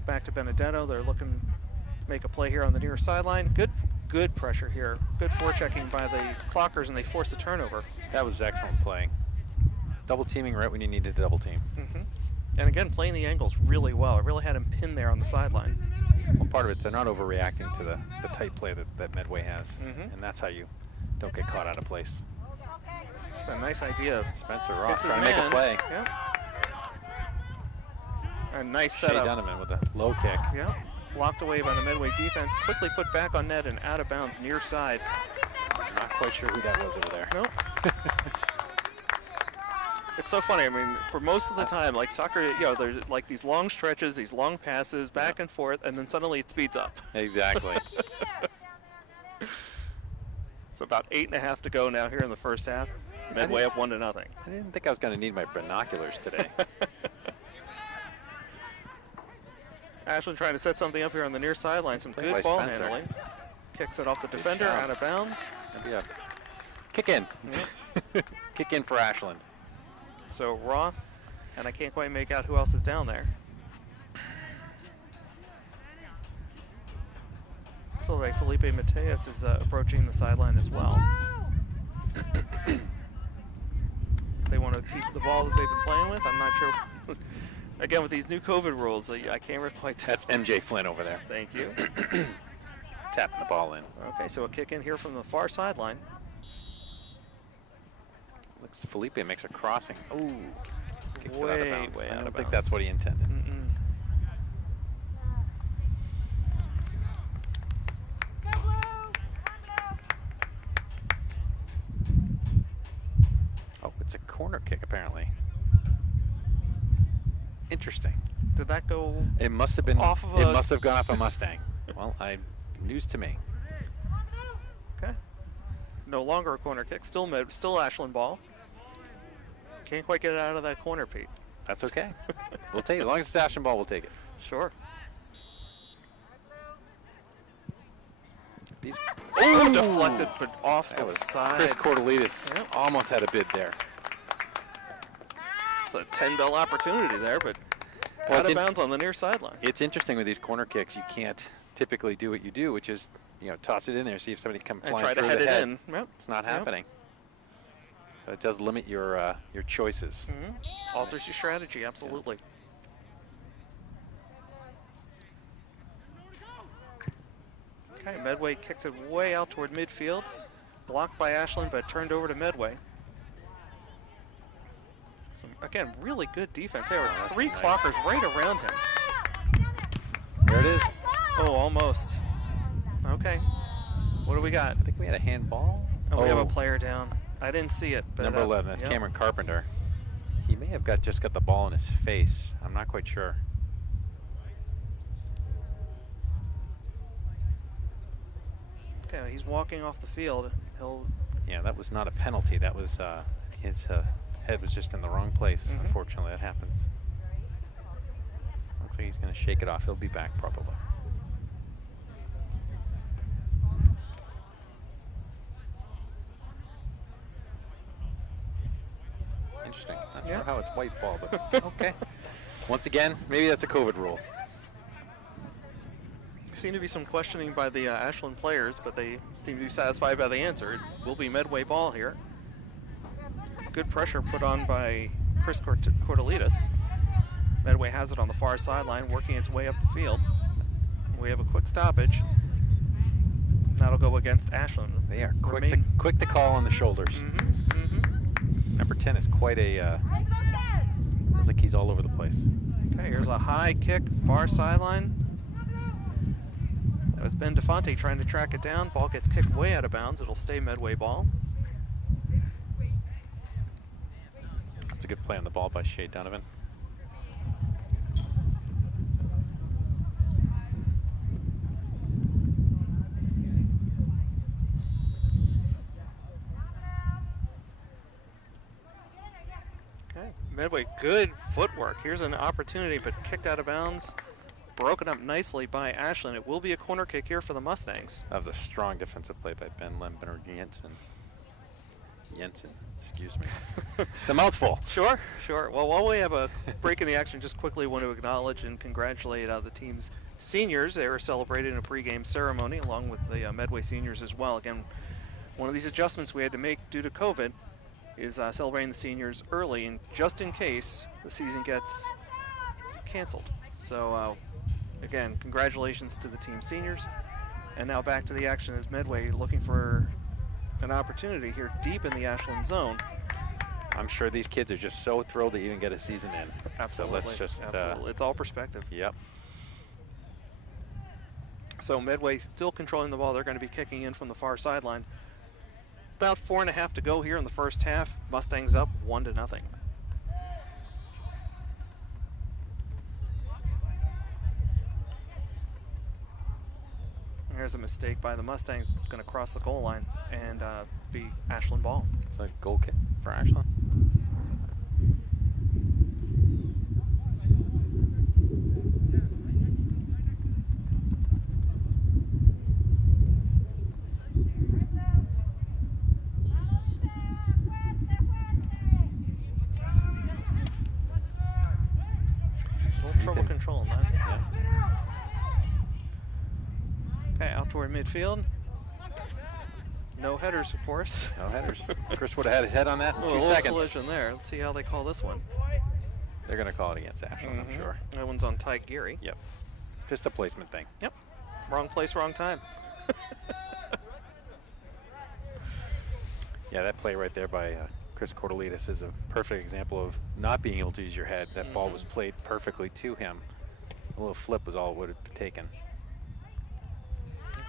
back to Benedetto. They're looking to make a play here on the near sideline. Good pressure here. Good forechecking by the Clockers, and they force a turnover. That was excellent play. Double teaming right when you needed to double team. And again, playing the angles really well. It really had him pinned there on the sideline. Well, part of it's they're not overreacting to the tight play that Medway has, and that's how you don't get caught out of place. It's a nice idea. Spencer Roth trying to make a play. Yep. A nice Shea setup. Donovan with a low kick. Yep. Blocked away by the Medway defense. Quickly put back on net and out of bounds near side. Not quite sure who that was over there. Nope. It's so funny. I mean, for most of the time, like soccer, you know, there's like these long stretches, these long passes, back and forth, and then suddenly it speeds up. Exactly. It's about 8.5 to go now here in the first half. Medway up 1-0. I didn't think I was going to need my binoculars today. Ashland trying to set something up here on the near sideline. Some Played good by ball Spencer. handling. Kicks it off the defender, job. out of bounds. Maybe a kick in. Kick in for Ashland. So Roth, and I can't quite make out who else is down there. Looks like Felipe Mateus is approaching the sideline as well. They want to keep the ball that they've been playing with. I'm not sure. Again, with these new COVID rules, I can't quite tell. That's MJ Flynn over there. Thank you. Tapping the ball in. Okay, so a kick in here from the far sideline. Looks Felipe makes a crossing. Ooh. Kicks it out of Way, bounds. way I out don't of think bounds. that's what he intended. Oh, it's a corner kick apparently. Interesting. Did that go? It must have been Off of it a- must have gone off a Mustang. Well, news to me. Okay. No longer a corner kick. Still Ashland ball. Can't quite get it out of that corner, Pete. That's okay. We'll take it. As long as it's Ashland ball, we'll take it. Sure. These Oh, deflected, but off that the was side. Chris Cordelitas Yep. almost had a bid there. It's a 10-bell opportunity there, but Well, out of bounds on the near sideline. It's interesting with these corner kicks. You can't typically do what you do, which is toss it in there, see if somebody come And flying try to through head the it head. in. Yep. It's not Yep. happening. So it does limit your choices. Alters your strategy, absolutely. Okay, Medway kicks it way out toward midfield. Blocked by Ashland, but turned over to Medway. So, again, really good defense. There were that's three nice. clockers right around him. There it is. Oh, almost. Okay. What do we got? I think we had a handball. Oh, we have a player down. I didn't see it. But, Number 11, that's yep. Cameron Carpenter. He may have just got the ball in his face. I'm not quite sure. Okay, he's walking off the field. Yeah, that was not a penalty. That was his head was just in the wrong place. Unfortunately, that happens. Looks like he's going to shake it off. He'll be back probably. Interesting. Not sure how it's white ball, but okay. Once again, maybe that's a COVID rule. Seem to be some questioning by the Ashland players, but they seem to be satisfied by the answer. It will be Medway ball here. Good pressure put on by Chris Cordelitas. Medway has it on the far sideline, working its way up the field. We have a quick stoppage. That'll go against Ashland. They are quick to call on the shoulders. Number 10 is quite a, feels like he's all over the place. Okay, here's a high kick, far sideline. That was Ben DeFonte trying to track it down. Ball gets kicked way out of bounds. It'll stay Medway ball. That's a good play on the ball by Shea Donovan. Medway, good footwork. Here's an opportunity, but kicked out of bounds. Broken up nicely by Ashland. It will be a corner kick here for the Mustangs. That was a strong defensive play by Ben Lembener Jensen, excuse me. It's a mouthful. Sure. Well, while we have a break in the action, just quickly want to acknowledge and congratulate the team's seniors. They were celebrated in a pregame ceremony along with the Medway seniors as well. Again, one of these adjustments we had to make due to COVID is celebrating the seniors early, and just in case the season gets canceled. So, again, congratulations to the team seniors. And now back to the action as Medway looking for an opportunity here deep in the Ashland zone. I'm sure these kids are just so thrilled to even get a season in. Absolutely. So let's just... Absolutely. It's all perspective. Yep. So Medway still controlling the ball. They're going to be kicking in from the far sideline. About 4.5 to go here in the first half. Mustangs up 1-0. There's a mistake by the Mustangs. Going to cross the goal line and be Ashland ball. It's a goal kick for Ashland. A little trouble controlling that. Yeah. Okay, out toward midfield. No headers, of course. No headers. Chris would have had his head on that in 2 A little seconds. collision there. Let's see how they call this one. They're going to call it against Ashland, I'm sure. That one's on Ty Geary. Yep. Just a placement thing. Yep. Wrong place, wrong time. Yeah, that play right there by Chris Cordelitas is a perfect example of not being able to use your head. That ball was played perfectly to him. A little flip was all it would have taken.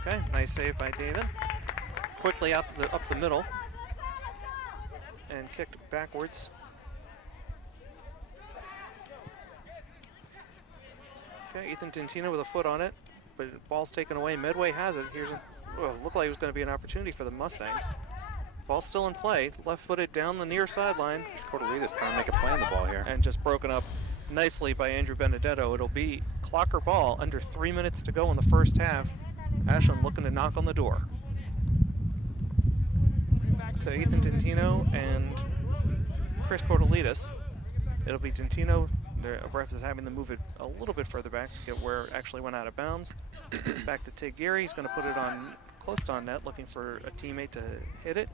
Okay, nice save by David. Quickly up the middle and kicked backwards. Okay, Ethan Tintino with a foot on it, but the ball's taken away. Medway has it. Here's looked like it was going to be an opportunity for the Mustangs. Ball still in play, left-footed down the near sideline. Cordelitas trying to make a play on the ball here. And just broken up nicely by Andrew Benedetto. It'll be clocker ball, under 3 minutes to go in the first half. Ashland looking to knock on the door. So Ethan Tintino and Chris Cordelitas. It'll be Tintino. The ref is having to move it a little bit further back to get where it actually went out of bounds. Back to Tig Geary. He's going to put it on close to on net, looking for a teammate to hit it.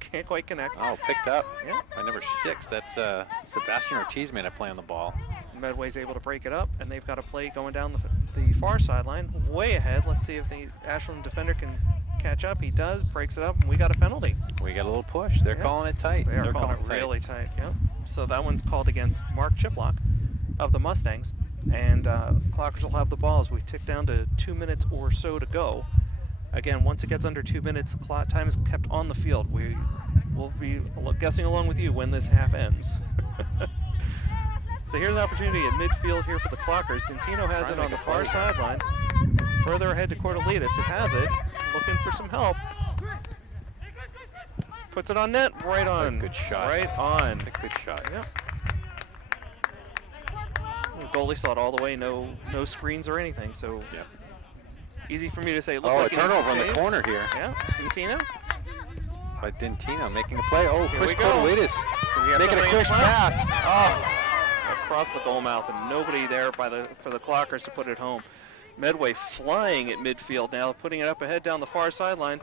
Can't quite connect. Oh, picked up. Yeah. By number 6. That's Sebastian Ortiz made a play on the ball. Medway's able to break it up, and they've got a play going down the far sideline, way ahead. Let's see if the Ashland defender can catch up. He does, breaks it up, and we got a penalty. We got a little push. They're calling it tight. They're calling it really tight. Yep. So that one's called against Mark Chiplock of the Mustangs, and Clockers will have the ball as we tick down to 2 minutes or so to go. Again, once it gets under 2 minutes, time is kept on the field. We will be guessing along with you when this half ends. So here's an opportunity at midfield here for the Clockers. Dentino has it on the far sideline. Further ahead to Cordelitas, who has it, looking for some help. Puts it on net, right on. A good shot. Right on. A good shot. Yep. The goalie saw it all the way, no screens or anything, so yep. Easy for me to say. Oh, like a turnover in the corner here. Yeah, Dentino. By Dentino making a play. Oh, Here Chris we go. Cordelitas making a crisp pass. Oh. Across the goal mouth, and nobody there for the Clockers to put it home. Medway flying at midfield now, putting it up ahead down the far sideline.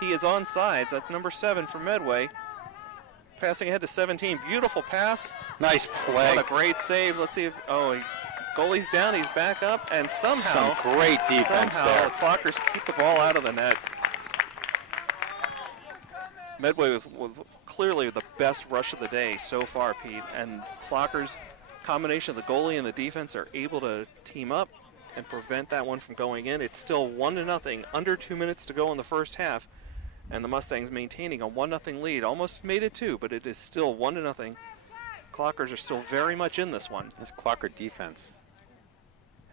He is on sides. That's number 7 for Medway. Passing ahead to 17. Beautiful pass. Nice play. What a great save. Let's see if, goalie's down. He's back up, and somehow. Some great defense there. The Clockers keep the ball out of the net. Medway with clearly the best rush of the day so far, Pete, and Clockers, combination of the goalie and the defense, are able to team up and prevent that one from going in. It's still 1-0, under 2 minutes to go in the first half, and the Mustangs maintaining a 1-0 lead. Almost made it 2, but it is still 1-0. Clockers are still very much in this one. This Clocker defense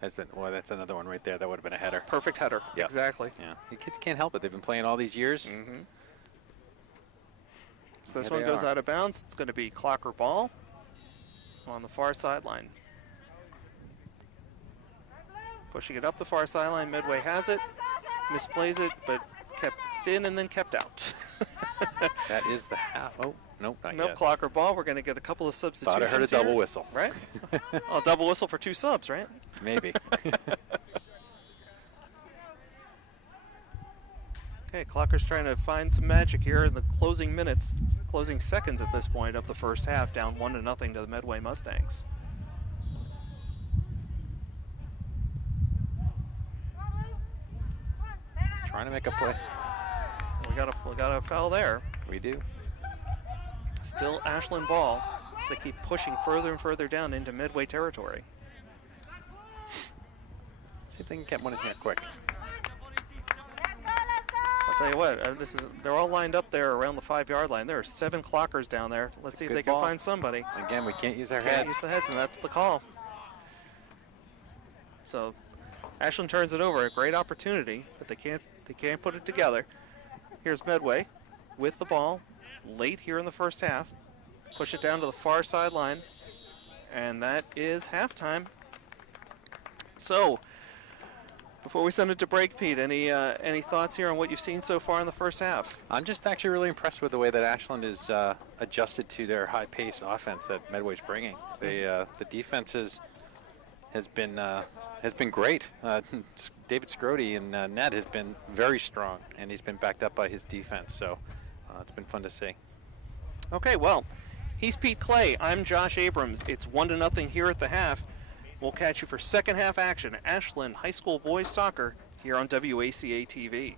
has been, well, that's another one right there. That would have been a header. Perfect header. Yep. Exactly. Yeah, the kids can't help it. They've been playing all these years. Mm-hmm. So this Here one they goes are. out of bounds. It's going to be Clocker ball. on the far sideline. Pushing it up the far sideline, Medway has it, misplays it, but kept in and then kept out. That is the half. Oh, nope, not Nope, yet. clock or ball. We're going to get a couple of substitutions. Thought I heard a double here, whistle. Right? Oh, double whistle for 2 subs, right? Maybe. Okay, Clocker's trying to find some magic here in the closing minutes, closing seconds at this point of the first half, down 1-0 to the Medway Mustangs. Trying to make a play. We got a foul there. We do. Still Ashland ball. They keep pushing further and further down into Medway territory. See if they can get one in here quick. I'll tell you what, they're all lined up there around the 5-yard line. There are 7 Clockers down there. Let's see if they can find somebody. Again, we can't use our Can't heads. use the heads, and that's the call. So Ashland turns it over. A great opportunity, but they can't put it together. Here's Medway with the ball late here in the first half. Push it down to the far sideline, and that is halftime. So, before we send it to break, Pete, any thoughts here on what you've seen so far in the first half? I'm just actually really impressed with the way that Ashland is adjusted to their high-paced offense that Medway's bringing. The defense has been great. David Scrody in net has been very strong, and he's been backed up by his defense. So it's been fun to see. Okay, well, he's Pete Clay. I'm Josh Abrams. It's 1-0 here at the half. We'll catch you for second half action. Ashland High School Boys Soccer here on WACA-TV.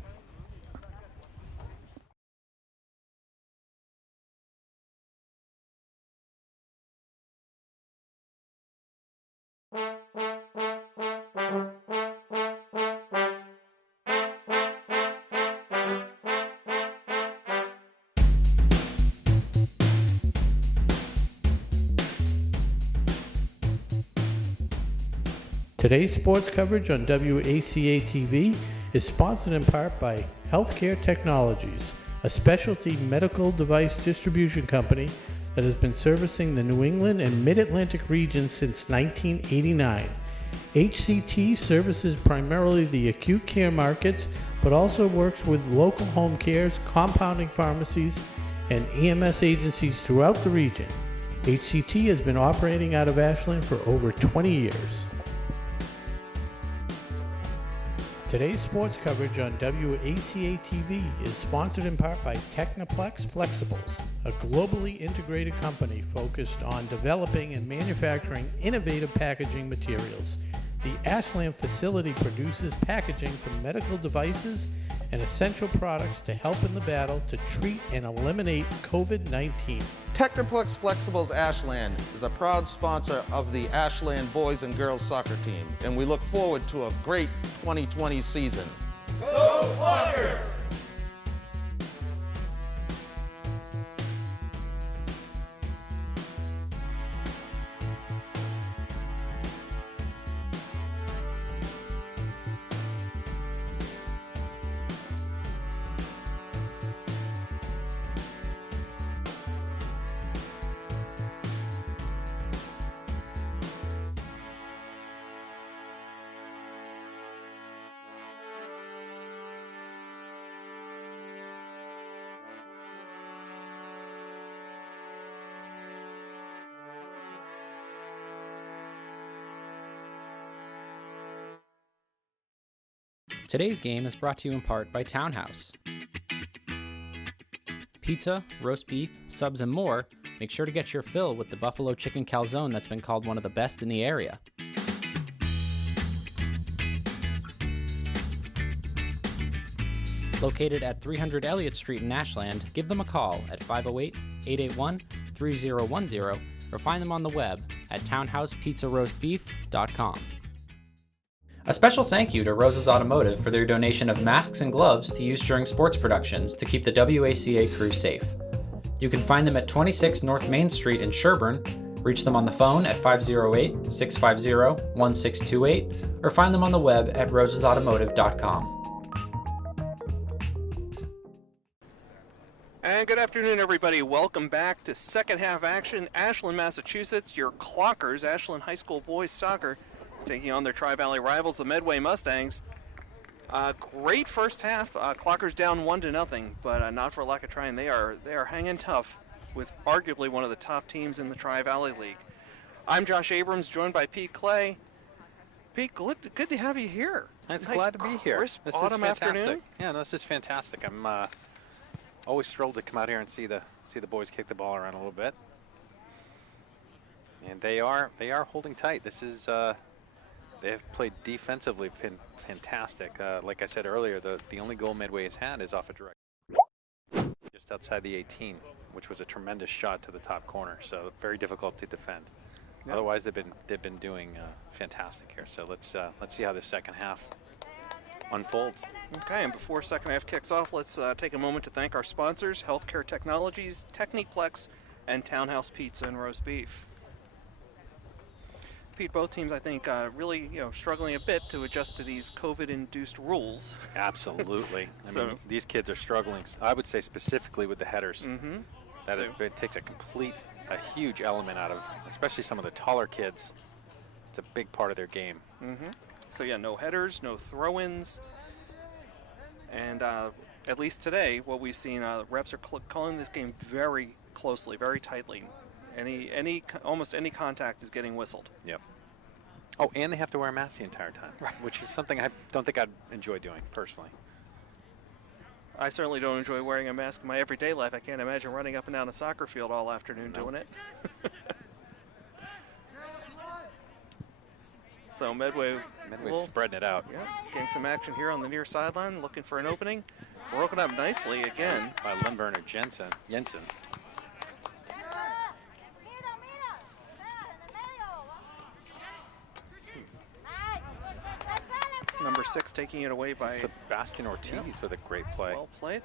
Today's sports coverage on WACA-TV is sponsored in part by Healthcare Technologies, a specialty medical device distribution company that has been servicing the New England and Mid-Atlantic region since 1989. HCT services primarily the acute care markets, but also works with local home cares, compounding pharmacies, and EMS agencies throughout the region. HCT has been operating out of Ashland for over 20 years. Today's sports coverage on WACA-TV is sponsored in part by Technoplex Flexibles, a globally integrated company focused on developing and manufacturing innovative packaging materials. The Ashland facility produces packaging for medical devices and essential products to help in the battle to treat and eliminate COVID-19. Technoplex Flexibles Ashland is a proud sponsor of the Ashland boys and girls soccer team, and we look forward to a great 2020 season. Go Flyers! Today's game is brought to you in part by Townhouse. Pizza, roast beef, subs, and more. Make sure to get your fill with the buffalo chicken calzone that's been called one of the best in the area. Located at 300 Elliott Street in Ashland, give them a call at 508-881-3010 or find them on the web at townhousepizzaroastbeef.com. A special thank you to Rose's Automotive for their donation of masks and gloves to use during sports productions to keep the WACA crew safe. You can find them at 26 North Main Street in Sherburne, reach them on the phone at 508-650-1628, or find them on the web at rosesautomotive.com. And good afternoon, everybody. Welcome back to second half action. Ashland, Massachusetts, your Clockers, Ashland High School boys soccer, taking on their Tri-Valley rivals, the Medway Mustangs. Great first half. Clockers down 1-0, but not for lack of trying. They are hanging tough with arguably one of the top teams in the Tri-Valley League. I'm Josh Abrams, joined by Pete Clay. Pete, good to have you here. It's nice, glad to be here. Crisp This autumn is fantastic. afternoon. Yeah, no, this is fantastic. I'm always thrilled to come out here and see the boys kick the ball around a little bit. And they are holding tight. This is they have played defensively fantastic. Like I said earlier, the only goal Medway has had is off a direct just outside the 18, which was a tremendous shot to the top corner. So very difficult to defend. Yep. Otherwise, they've been doing fantastic here. So let's see how the second half unfolds. Okay, and before second half kicks off, let's take a moment to thank our sponsors: Healthcare Technologies, Techniplex, and Townhouse Pizza and Roast Beef. Pete, both teams, I think, really struggling a bit to adjust to these COVID-induced rules. Absolutely. I mean, these kids are struggling. I would say specifically with the headers. Mm-hmm. It takes a huge element out of, especially some of the taller kids. It's a big part of their game. Mm-hmm. So yeah, no headers, no throw-ins, and at least today, what we've seen, refs are calling this game very closely, very tightly. Almost any contact is getting whistled. Yep. Oh, and they have to wear a mask the entire time, which is something I don't think I'd enjoy doing personally. I certainly don't enjoy wearing a mask in my everyday life. I can't imagine running up and down a soccer field all afternoon doing it. So Medway's spreading it out. Yeah, getting some action here on the near sideline, looking for an opening. Broken up nicely again by Lindberner Jensen. Number 6 taking it away by Sebastian Ortiz with a great play. Well played.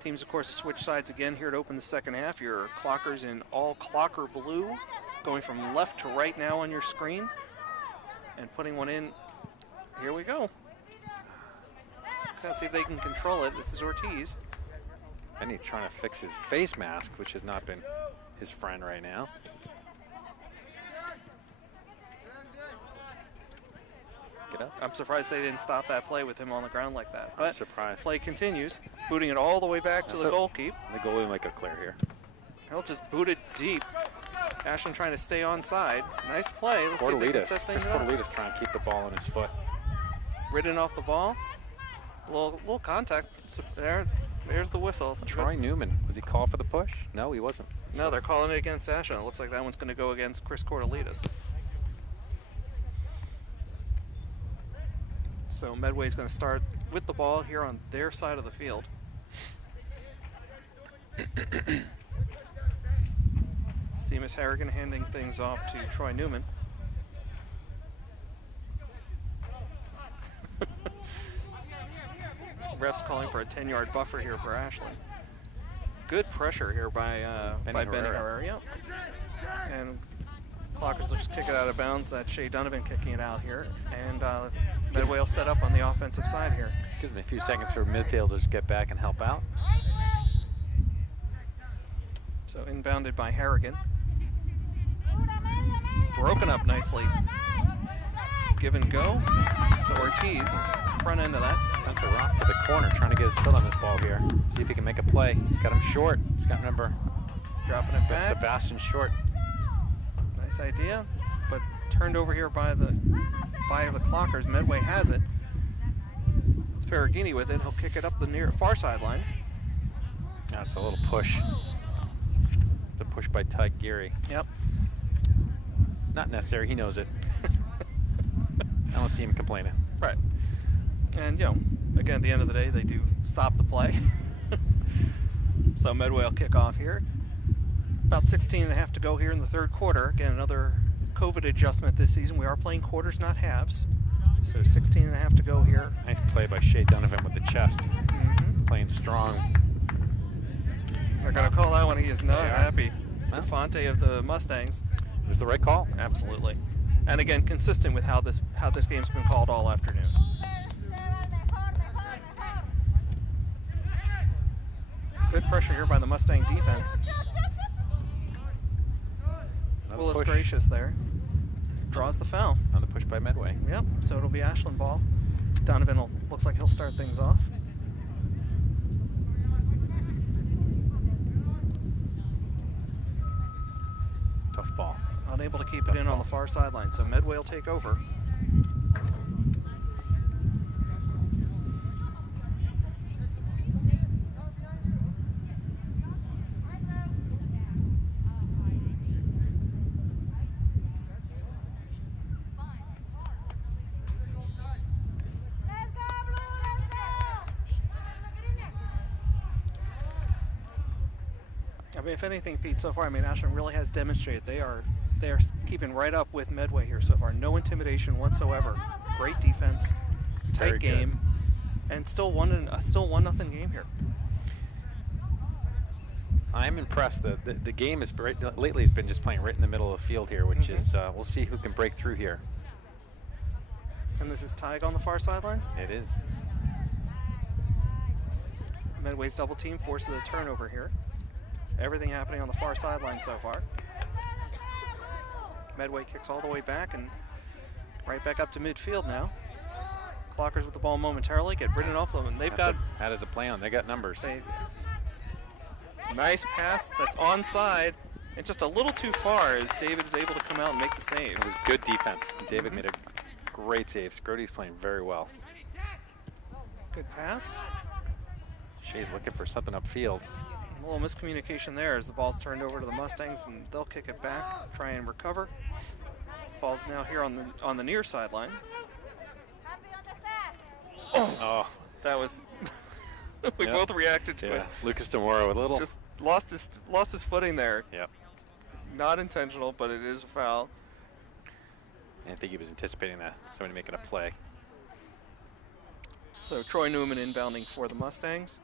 Teams, of course, switch sides again here to open the second half. Your Clockers in all Clocker blue, going from left to right now on your screen, and putting one in. Here we go. Let's see if they can control it. This is Ortiz. And he's trying to fix his face mask, which has not been his friend right now. Get up. I'm surprised they didn't stop that play with him on the ground like that. But I'm surprised. Play continues, booting it all the way back to the goal keep. The goalie will make a clear here. He'll just boot it deep. Ashland trying to stay onside. Nice play. Let's see if they can set things up. Chris Cordelita's trying to keep the ball on his foot. Ridden off the ball. Little contact. There's the whistle. Troy Newman, was he called for the push? No, he wasn't. No, they're calling it against Ashland. It looks like that one's going to go against Chris Cordelitas. So Medway's going to start with the ball here on their side of the field. Seamus Harrigan handing things off to Troy Newman. Refs calling for a 10-yard buffer here for Ashland. Good pressure here by Benny Herrera. Yep. And Clockers will just kick it out of bounds. That's Shea Donovan kicking it out here. And Medway will set up on the offensive side here. Gives me a few seconds for midfielders to get back and help out. So inbounded by Harrigan. Broken up nicely. Give and go. So Ortiz, front end of that. Spencer Roth to the corner, trying to get his foot on this ball here. See if he can make a play. He's got him short. He's got number. Dropping it back. Sebastian Short. Nice idea, but turned over here by the Clockers. Medway has it. It's Perugini with it. He'll kick it up the far sideline. That's a little push. It's a push by Tyke Geary. Yep. Not necessary. He knows it. I don't see him complaining. Right. And, again, at the end of the day, they do stop the play. So Medway will kick off here. About 16 and a half to go here in the third quarter. Again, another COVID adjustment this season. We are playing quarters, not halves. So 16 and a half to go here. Nice play by Shea Donovan with the chest. Mm-hmm. Playing strong. They're going to call that one. He is not happy. Well, Fonte of the Mustangs. It was the right call. Absolutely. And again, consistent with how this game's been called all afternoon. Good pressure here by the Mustang defense. Another Willis push. Gracious there. Draws the foul. Another push by Medway. Yep, so it'll be Ashland ball. Donovan looks like he'll start things off. Tough ball. Unable to keep it in on the far sideline, so Medway will take over. I mean, if anything, Pete, so far, I mean, Ashland really has demonstrated they are keeping right up with Medway here so far. No intimidation whatsoever. Great defense, tight Very game, good. and still 1-0 game here. I'm impressed. The game is lately has been just playing right in the middle of the field here, which is we'll see who can break through here. And this is Tig on the far sideline. It is. Medway's double team forces a turnover here. Everything happening on the far sideline so far. Medway kicks all the way back and right back up to midfield now. Clockers with the ball momentarily, get ridden off them, and That is a play on. They got numbers. Nice pass that's onside, and just a little too far as David is able to come out and make the save. It was good defense. David made a great save. Scrody's playing very well. Good pass. Shea's looking for something upfield. A little miscommunication there as the ball's turned over to the Mustangs, and they'll kick it back, try and recover. Ball's now here on the near sideline. Oh, that was we both reacted to it. Lucas Demora with a little Just lost his footing there. Yep. Not intentional, but it is a foul. I think he was anticipating somebody making a play. So Troy Newman inbounding for the Mustangs.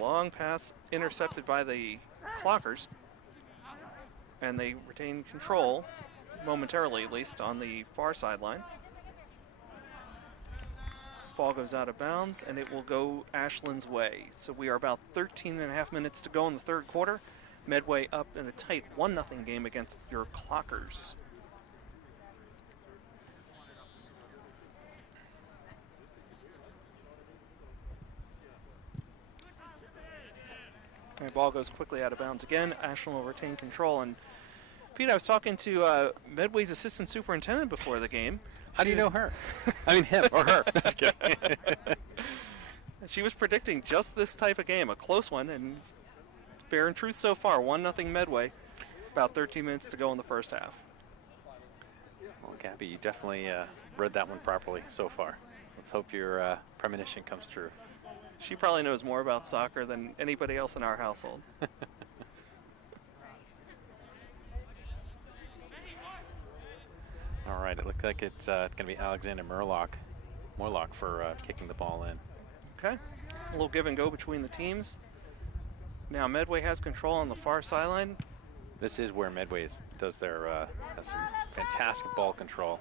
Long pass intercepted by the Clockers, and they retain control momentarily, at least on the far sideline. Ball goes out of bounds, and it will go Ashland's way. So we are about 13.5 minutes to go in the third quarter. Medway up in a tight 1-0 game against your Clockers. And the ball goes quickly out of bounds again. Ashland will retain control. And Pete, I was talking to Medway's assistant superintendent before the game. How do you know her? I mean him or her. Just kidding. She was predicting just this type of game, a close one, and bearing truth so far, 1-0 Medway. About 13 minutes to go in the first half. Well, Gabby, you definitely read that one properly so far. Let's hope your premonition comes true. She probably knows more about soccer than anybody else in our household. All right, it looks like it's going to be Alexander Morlock for kicking the ball in. Okay, a little give and go between the teams. Now Medway has control on the far sideline. This is where Medway has some fantastic ball control.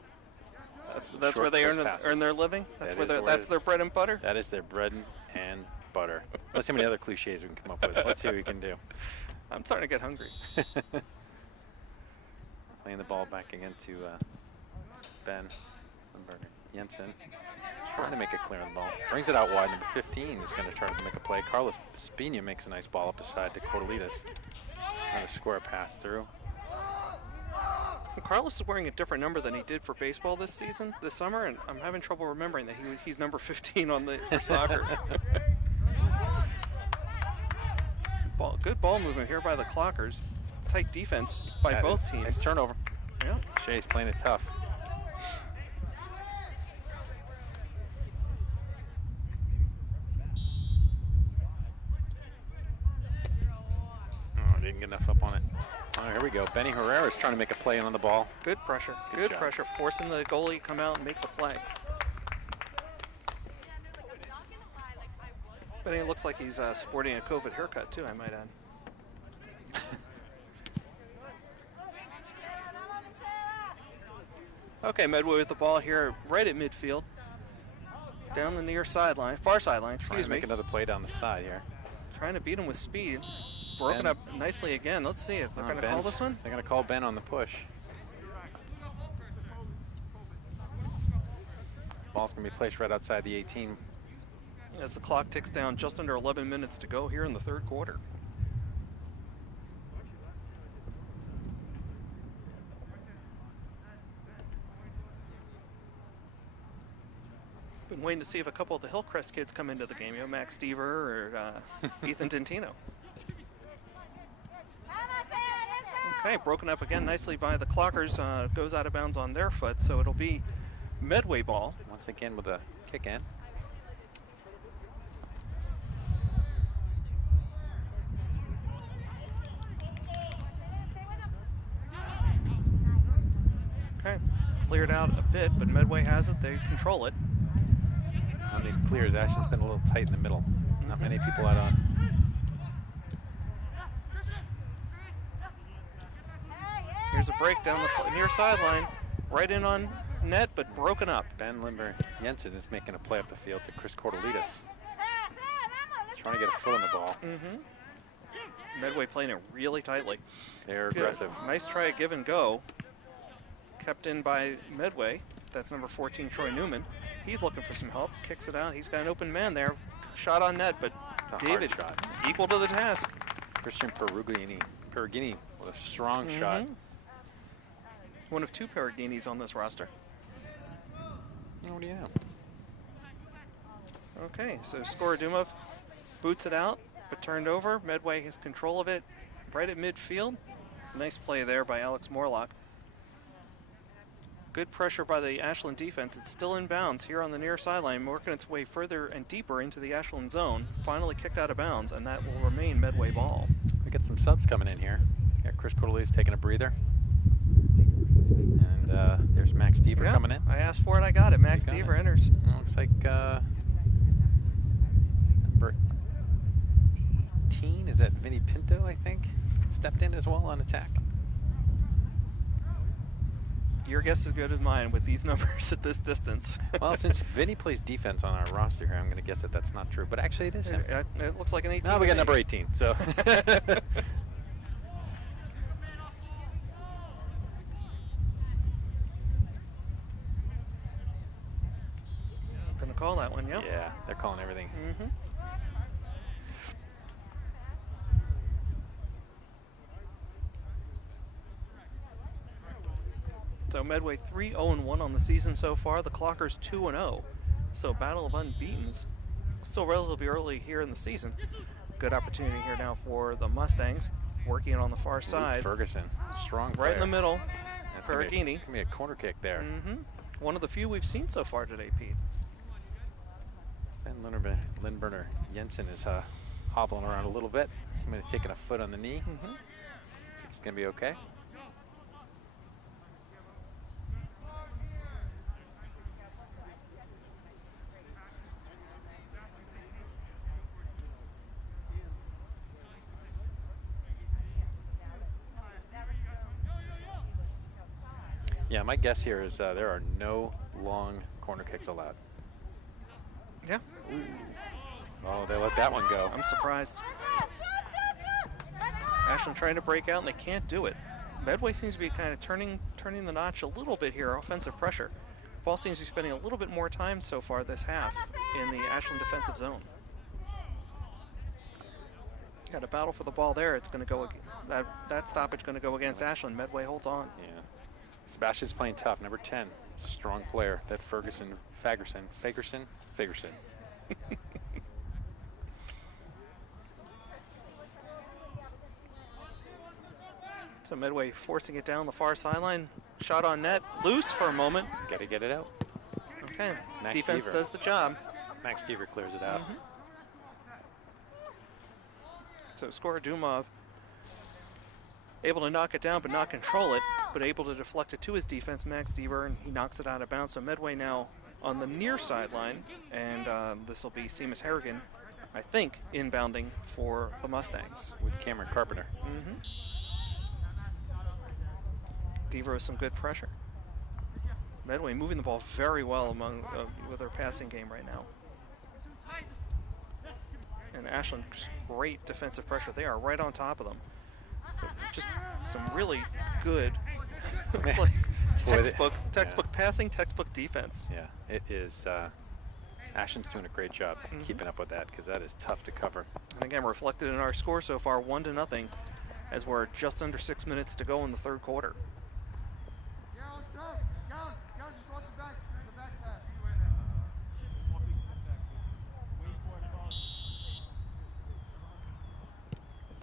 That's where they earn their living. That's their bread and butter. That is their bread and butter. Let's see how many other cliches we can come up with. Let's see what we can do. I'm starting to get hungry. Playing the ball back again to Ben Jensen. Trying to make it clear on the ball. Brings it out wide. Number 15 is going to try to make a play. Carlos Espina makes a nice ball up the side to Cordelitas. Another square pass through. Carlos is wearing a different number than he did for baseball this summer, and I'm having trouble remembering that he's number 15 for soccer. Good ball movement here by the Clockers. Tight defense by both teams. Nice turnover. Yeah. Shea's playing it tough. Oh, didn't get enough up on it. Oh, here we go. Benny Herrera's trying to make a play on the ball. Good pressure. Good Good pressure. Forcing the goalie to come out and make the play. Benny looks like he's sporting a COVID haircut too, I might add. Okay, Medway with the ball here right at midfield. Down the near sideline, far sideline, excuse me. Make another play down the side here. trying to beat him with speed. Broken Ben. up nicely again. Let's see if they're going to call Ben's- this one. They're going to call Ben on the push. Ball's going to be placed right outside the 18. As the clock ticks down, just under 11 minutes to go here in the third quarter. Been waiting to see if a couple of the Hillcrest kids come into the game. You know, Max Deaver or Ethan Dentino. Okay, broken up again nicely by the Clockers. Goes out of bounds on their foot, so it'll be Medway ball. Once again with a kick in. Okay, cleared out a bit, but Medway has it. They control it. On these clears, Ashland's been a little tight in the middle. Not many people out on. Here's a break down the near sideline, right in on net, but broken up. Ben Limber Jensen is making a play up the field to Chris Cordelitas. He's trying to get a foot on the ball. Medway playing it really tightly. They're Good. aggressive. Nice try, give and go. Kept in by Medway. That's number 14, Troy Newman. He's looking for some help. Kicks it out. He's got an open man there. Shot on net, but It's a David hard shot. equal to the task. Christian Perugini with a strong shot. One of two Paraginis on this roster. What do you know? Okay, so Skorodumov boots it out, but turned over. Medway has control of it right at midfield. Nice play there by Alex Morlock. Good pressure by the Ashland defense. It's still in bounds here on the near sideline, working its way further and deeper into the Ashland zone. Finally kicked out of bounds, and that will remain Medway ball. We got some subs coming in here. Got Chris Cordelitas taking a breather. And there's Max Deaver coming in. I asked for it, I got it. Max You got Deaver enters. Looks like number 18, is that Vinny Pinto, I think? Stepped in as well on attack. Your guess is as good as mine with these numbers at this distance. Well, since Vinny plays defense on our roster here, I'm going to guess that that's not true. But actually, it is him. It looks like an 18. No, we got number 18, so. Gonna call that one, yeah? Yeah, they're calling everything. So Medway 3-0-1 on the season so far. The Clockers 2-0. So battle of unbeatens. Still relatively early here in the season. Good opportunity here now for the Mustangs, working it on the far side. Luke Ferguson, strong player. Right in the middle. That's gonna be Perugini. a corner kick there. One of the few we've seen so far today, Pete. Ben Lindberner Jensen is hobbling around a little bit. I'm going to take a foot on the knee. Looks like he's going to be okay. Yeah, my guess here is there are no long corner kicks allowed. Yeah. Oh, they let that one go. I'm surprised. Ashland trying to break out, and they can't do it. Medway seems to be kind of turning the notch a little bit here, offensive pressure. Ball seems to be spending a little bit more time so far this half in the Ashland defensive zone. Got a battle for the ball there. It's going to go, that stoppage going to go against Ashland. Medway holds on. Yeah. Sebastian's playing tough, number 10. Strong player. That Fagerson. So Medway forcing it down the far sideline. Shot on net. Loose for a moment. Got to get it out. Okay. Max Defense Deaver. does the job. Max Deaver clears it out. So Skorodumov able to knock it down but not control it, but able to deflect it to his defense, Max Deaver, and he knocks it out of bounds. So Medway now on the near sideline, and this will be Seamus Harrigan, I think, inbounding for the Mustangs. With Cameron Carpenter. Deaver with some good pressure. Medway moving the ball very well with their passing game right now. And Ashland, great defensive pressure. They are right on top of them. So just some really good textbook passing, textbook defense. Yeah, it is. Ashland's doing a great job keeping up with that, because that is tough to cover. And again, reflected in our score so far, 1-0, as we're just under 6 minutes to go in the third quarter.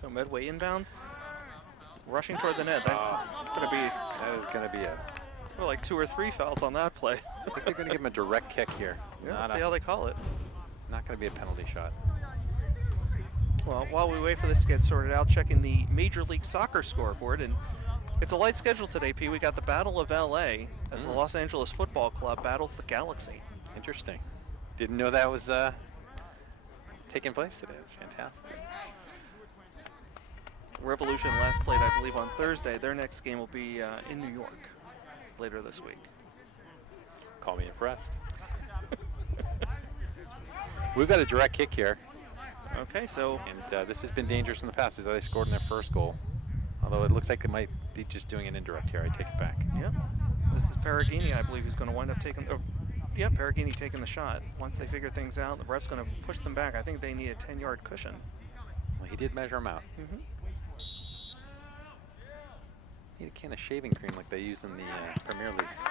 So Medway inbounds, rushing toward the net. That is going to be like 2 or 3 fouls on that play. I think they're going to give him a direct kick here. Yeah, let's see how they call it. Not going to be a penalty shot. Well, while we wait for this to get sorted out, checking the Major League Soccer scoreboard, and it's a light schedule today, P. We got the Battle of LA as the Los Angeles Football Club battles the Galaxy. Interesting. Didn't know that was taking place today. That's fantastic. Revolution last played, I believe, on Thursday. Their next game will be in New York later this week. Call me impressed. We've got a direct kick here. Okay, so... And this has been dangerous in the past, as they scored in their first goal. Although it looks like they might be just doing an indirect here. I take it back. Yeah. This is Perugini, I believe, who's going to wind up taking... yeah, Perugini taking the shot. Once they figure things out, the ref's going to push them back. I think they need a 10-yard cushion. Well, he did measure them out. Need a can of shaving cream like they use in the Premier Leagues.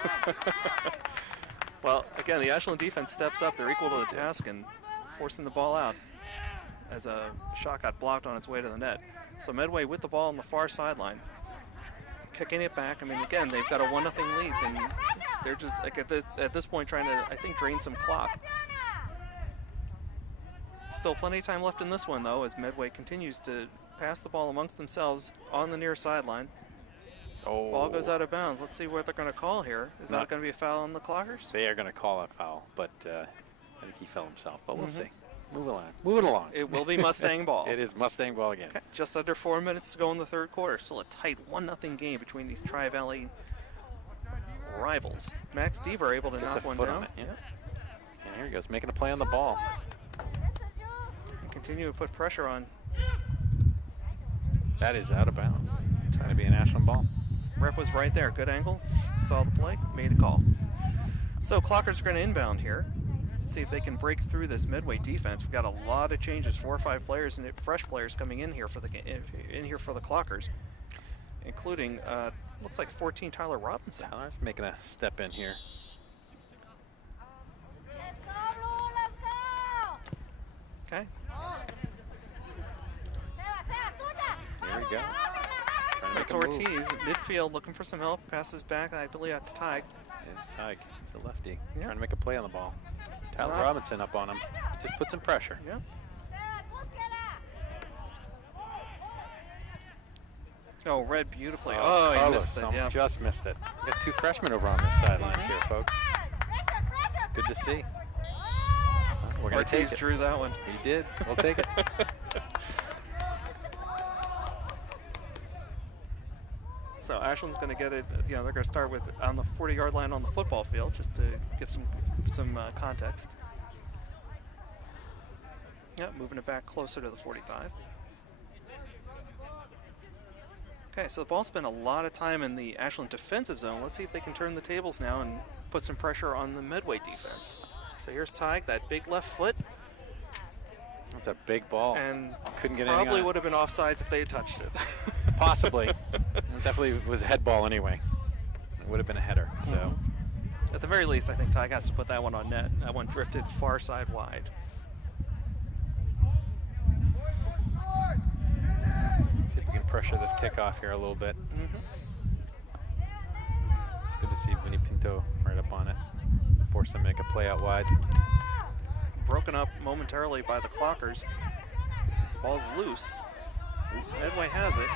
Well, again, the Ashland defense steps up. They're equal to the task and forcing the ball out as a shot got blocked on its way to the net. So Medway with the ball on the far sideline, kicking it back. I mean, again, they've got a 1-0 lead, and they're just like at this point trying to, I think, drain some clock. Still plenty of time left in this one, though, as Medway continues to pass the ball amongst themselves on the near sideline. Oh. Ball goes out of bounds. Let's see what they're going to call here. Is that going to be a foul on the Clockers? They are going to call a foul, but I think he fell himself. But we'll see. Moving along. It will be Mustang ball. It is Mustang ball again. Okay. Just under 4 minutes to go in the third quarter. Still a tight 1-0 game between these Tri-Valley rivals. Max Deaver able to knock one down. Yeah. And here he goes, making a play on the ball. Continue to put pressure on. That is out of bounds. It's going to be an Ashland ball. Ref was right there. Good angle. Saw the play. Made a call. So Clockers are going to inbound here. Let's see if they can break through this Medway defense. We've got a lot of changes, 4 or 5 players and fresh players coming in here for the Clockers, including looks like 14 Tyler Robinson. Tyler's making a step in here. Okay. Here we go. That's Ortiz, midfield, looking for some help. Passes back, I believe that's Tig. It's Tig. It's a lefty. Yeah. Trying to make a play on the ball. Tyler Robinson up on him. Just put some pressure. Yeah. Oh, read beautifully. Oh, he missed it. Yeah. Just missed it. We got 2 freshmen over on the sidelines here, folks. It's good to see. We're going to take it. Drew that one. He did. We'll take it. So Ashland's going to get it. You know, they're going to start with on the 40-yard line on the football field, just to give some context. Yeah, moving it back closer to the 45. Okay, so the ball spent a lot of time in the Ashland defensive zone. Let's see if they can turn the tables now and put some pressure on the Medway defense. So here's Tig, that big left foot. That's a big ball. And couldn't get anything on it. Probably would have been offsides if they had touched it. Possibly. It definitely was a head ball anyway. It would have been a header. So, at the very least, I think Tig has to put that one on net. That one drifted far side wide. Let's see if we can pressure this kickoff here a little bit. It's good to see Vinny Pinto right up on it. Force them to make a play out wide. Broken up momentarily by the Clockers. Ball's loose. Medway has it.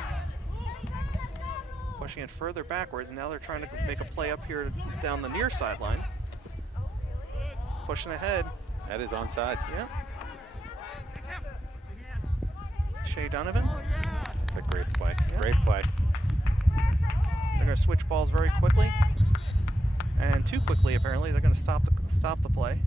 Pushing it further backwards. Now they're trying to make a play up here down the near sideline. Pushing ahead. That is onside. Yeah. Shea Donovan. That's a great play. Yeah. Great play. They're going to switch balls very quickly. And too quickly, apparently. They're going to stop the play.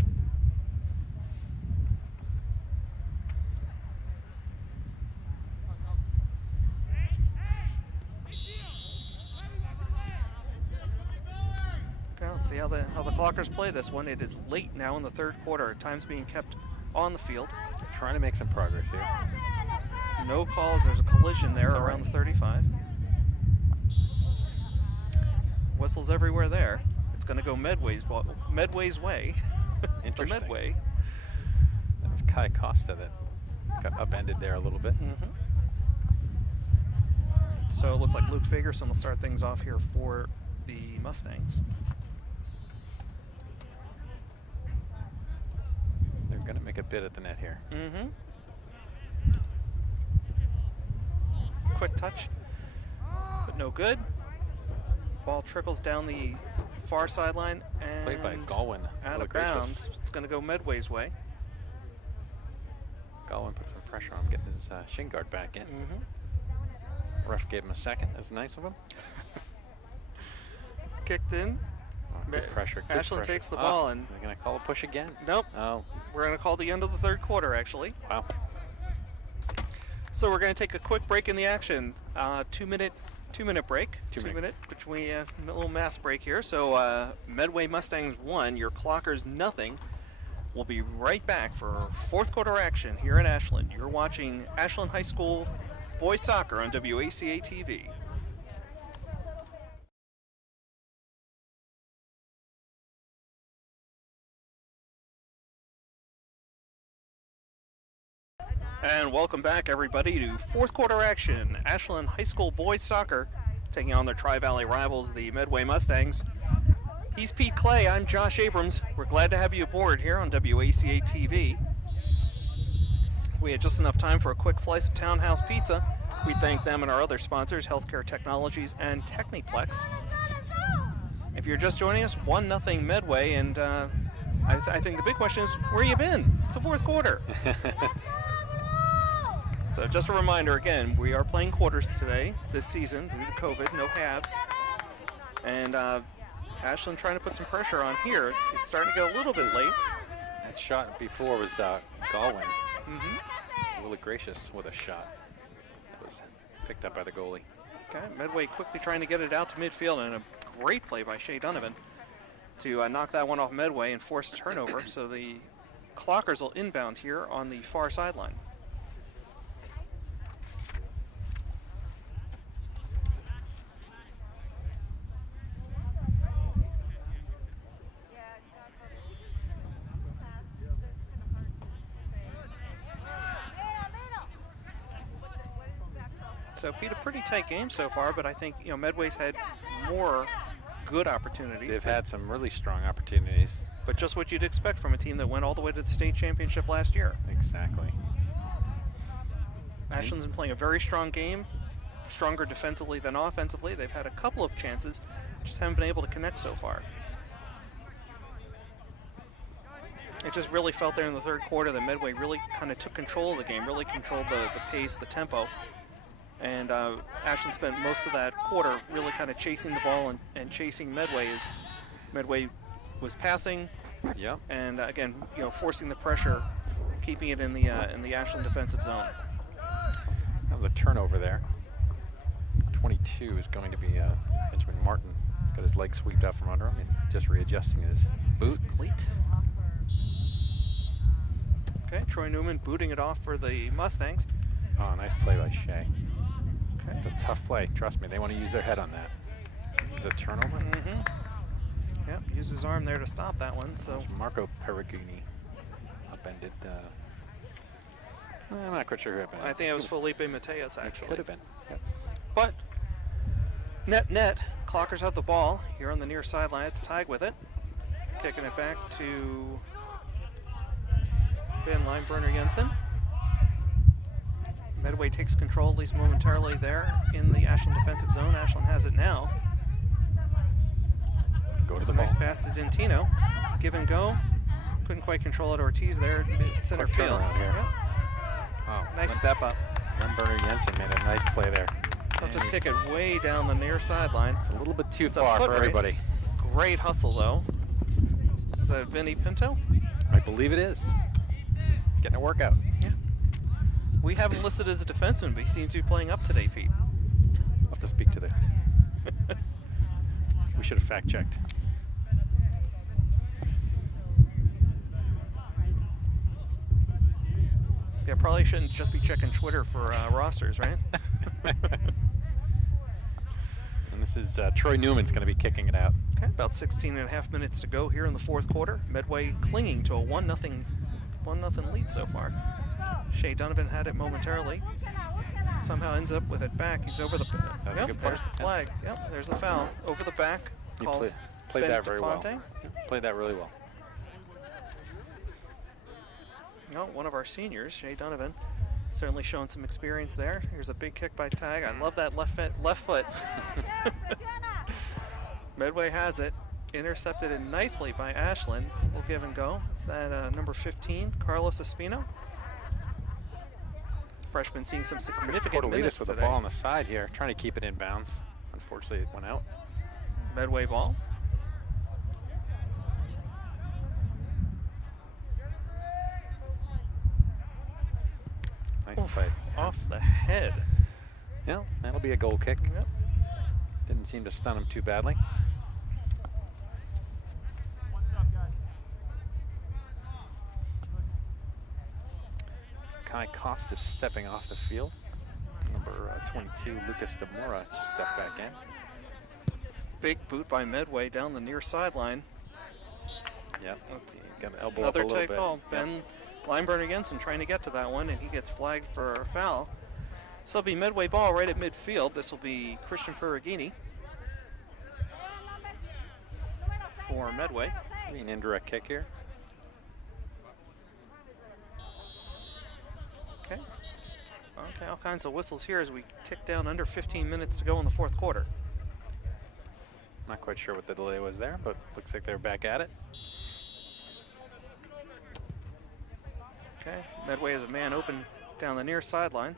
see how the Clockers play this one. It is late now in the third quarter. Time's being kept on the field. Trying to make some progress here. No calls. There's a collision there around the 35. Whistles everywhere there. It's going to go Medway's way. Interesting. The Medway. That's Kai Costa that got upended there a little bit. So it looks like Luke Fagerson will start things off here for the Mustangs. They're going to make a bid at the net here. Quick touch, but no good. Ball trickles down the far sideline and Played by Galwin. out of bounds. It's going to go Medway's way. Galwin put some pressure on him, getting his shin guard back in. Ref gave him a second. That's nice of him. Kicked in. Oh, good pressure. Good Ashland pressure. takes the ball and they're going to call a push again. Nope. Oh, We're going to call the end of the third quarter, actually. wow. So we're going to take a quick break in the action. 2 minute break. 2 minute. Between a little mass break here. So Medway Mustangs 1, your Clockers nothing. We'll be right back for fourth quarter action here in Ashland. You're watching Ashland High School boys soccer on WACA-TV. And welcome back, everybody, to fourth quarter action. Ashland High School boys soccer taking on their Tri-Valley rivals, the Medway Mustangs. He's Pete Clay. I'm Josh Abrams. We're glad to have you aboard here on WACA-TV. We had just enough time for a quick slice of Townhouse Pizza. We thank them and our other sponsors, Healthcare Technologies and Techniplex. If you're just joining us, 1-0 Medway, and I think the big question is, where you been? It's the fourth quarter. So just a reminder, again, we are playing quarters today, this season, due to COVID, no halves. And Ashland trying to put some pressure on here. It's starting to get a little bit late. That shot before was Galwin. Really gracious with a shot. That was picked up by the goalie. Okay, Medway quickly trying to get it out to midfield, and a great play by Shea Donovan to knock that one off Medway and force a turnover. So the Clockers will inbound here on the far sideline. So, Pete, a pretty tight game so far, but I think, Medway's had more good opportunities. They've had some really strong opportunities. But just what you'd expect from a team that went all the way to the state championship last year. Exactly. Ashland's been playing a very strong game, stronger defensively than offensively. They've had a couple of chances, just haven't been able to connect so far. It just really felt there in the third quarter that Medway really kind of took control of the game, really controlled the pace, the tempo. And Ashland spent most of that quarter really kind of chasing the ball and chasing Medway as Medway was passing. Yep. And again, forcing the pressure, keeping it in the Ashland defensive zone. That was a turnover there. 22 is going to be Benjamin Martin. Got his leg swept out from under him and just readjusting his boot. His cleat. Okay, Troy Newman booting it off for the Mustangs. Oh, nice play by Shea. It's a tough play. Trust me, they want to use their head on that. Is it a turnover? Yep, use his arm there to stop that one. So it's Marco Perugini upended. I'm not quite sure who upended. I think it was Felipe Mateus, actually. It could have been. Yep. But net, Clockers have the ball here on the near sideline. It's tied with it. Kicking it back to Ben Lineburner Jensen. Medway takes control, at least momentarily, there in the Ashland defensive zone. Ashland has it now. Go to There's the a nice ball. pass to Dentino. Give and go. Couldn't quite control it. Ortiz there, center Quick field. turnaround here. Yep. Oh, Nice step up. Lineburner Jensen made a nice play there. They'll just kick it way down the near sideline. It's a little bit too It's a far foot for race. everybody. Great hustle, though. Is that Vinny Pinto? I believe it is. He's getting a workout. Yeah. We have him listed as a defenseman, but he seems to be playing up today, Pete. I'll have to speak to the. We should have fact checked. I probably shouldn't just be checking Twitter for rosters, right? And this is Troy Newman's going to be kicking it out. Okay, about 16 and a half minutes to go here in the fourth quarter. Medway clinging to a 1-0 lead so far. Shea Donovan had it momentarily. Somehow ends up with it back. He's over the... That's a good play. There's the flag. Yep, there's the foul. Over the back. You Calls played Ben that very well. DeFonte. Played that really well. Oh, one of our seniors, Shea Donovan, certainly showing some experience there. Here's a big kick by Tag. I love that left foot. Medway has it. Intercepted it nicely by Ashland. We'll give and go. It's that number 15, Carlos Espino. Freshman seeing some significant minutes with today. the ball on the side here, trying to keep it in bounds. Unfortunately, it went out. Medway ball. Nice play. Off the head. Yeah, that'll be a goal kick. Yep. Didn't seem to stun him too badly. Kai Costa stepping off the field. Number 22, Lucas Demora, just stepped back in. Big boot by Medway down the near sideline. Yep, got an elbow up a Another little tight bit. ball. Ben Lineburner Jensen trying to get to that one, and he gets flagged for a foul. So it'll be Medway ball right at midfield. This will be Christian Perugini for Medway. It's gonna be an indirect kick here. Okay. Okay, all kinds of whistles here as we tick down under 15 minutes to go in the fourth quarter. Not quite sure what the delay was there, but looks like they're back at it. Okay, Medway has a man open down the near sideline.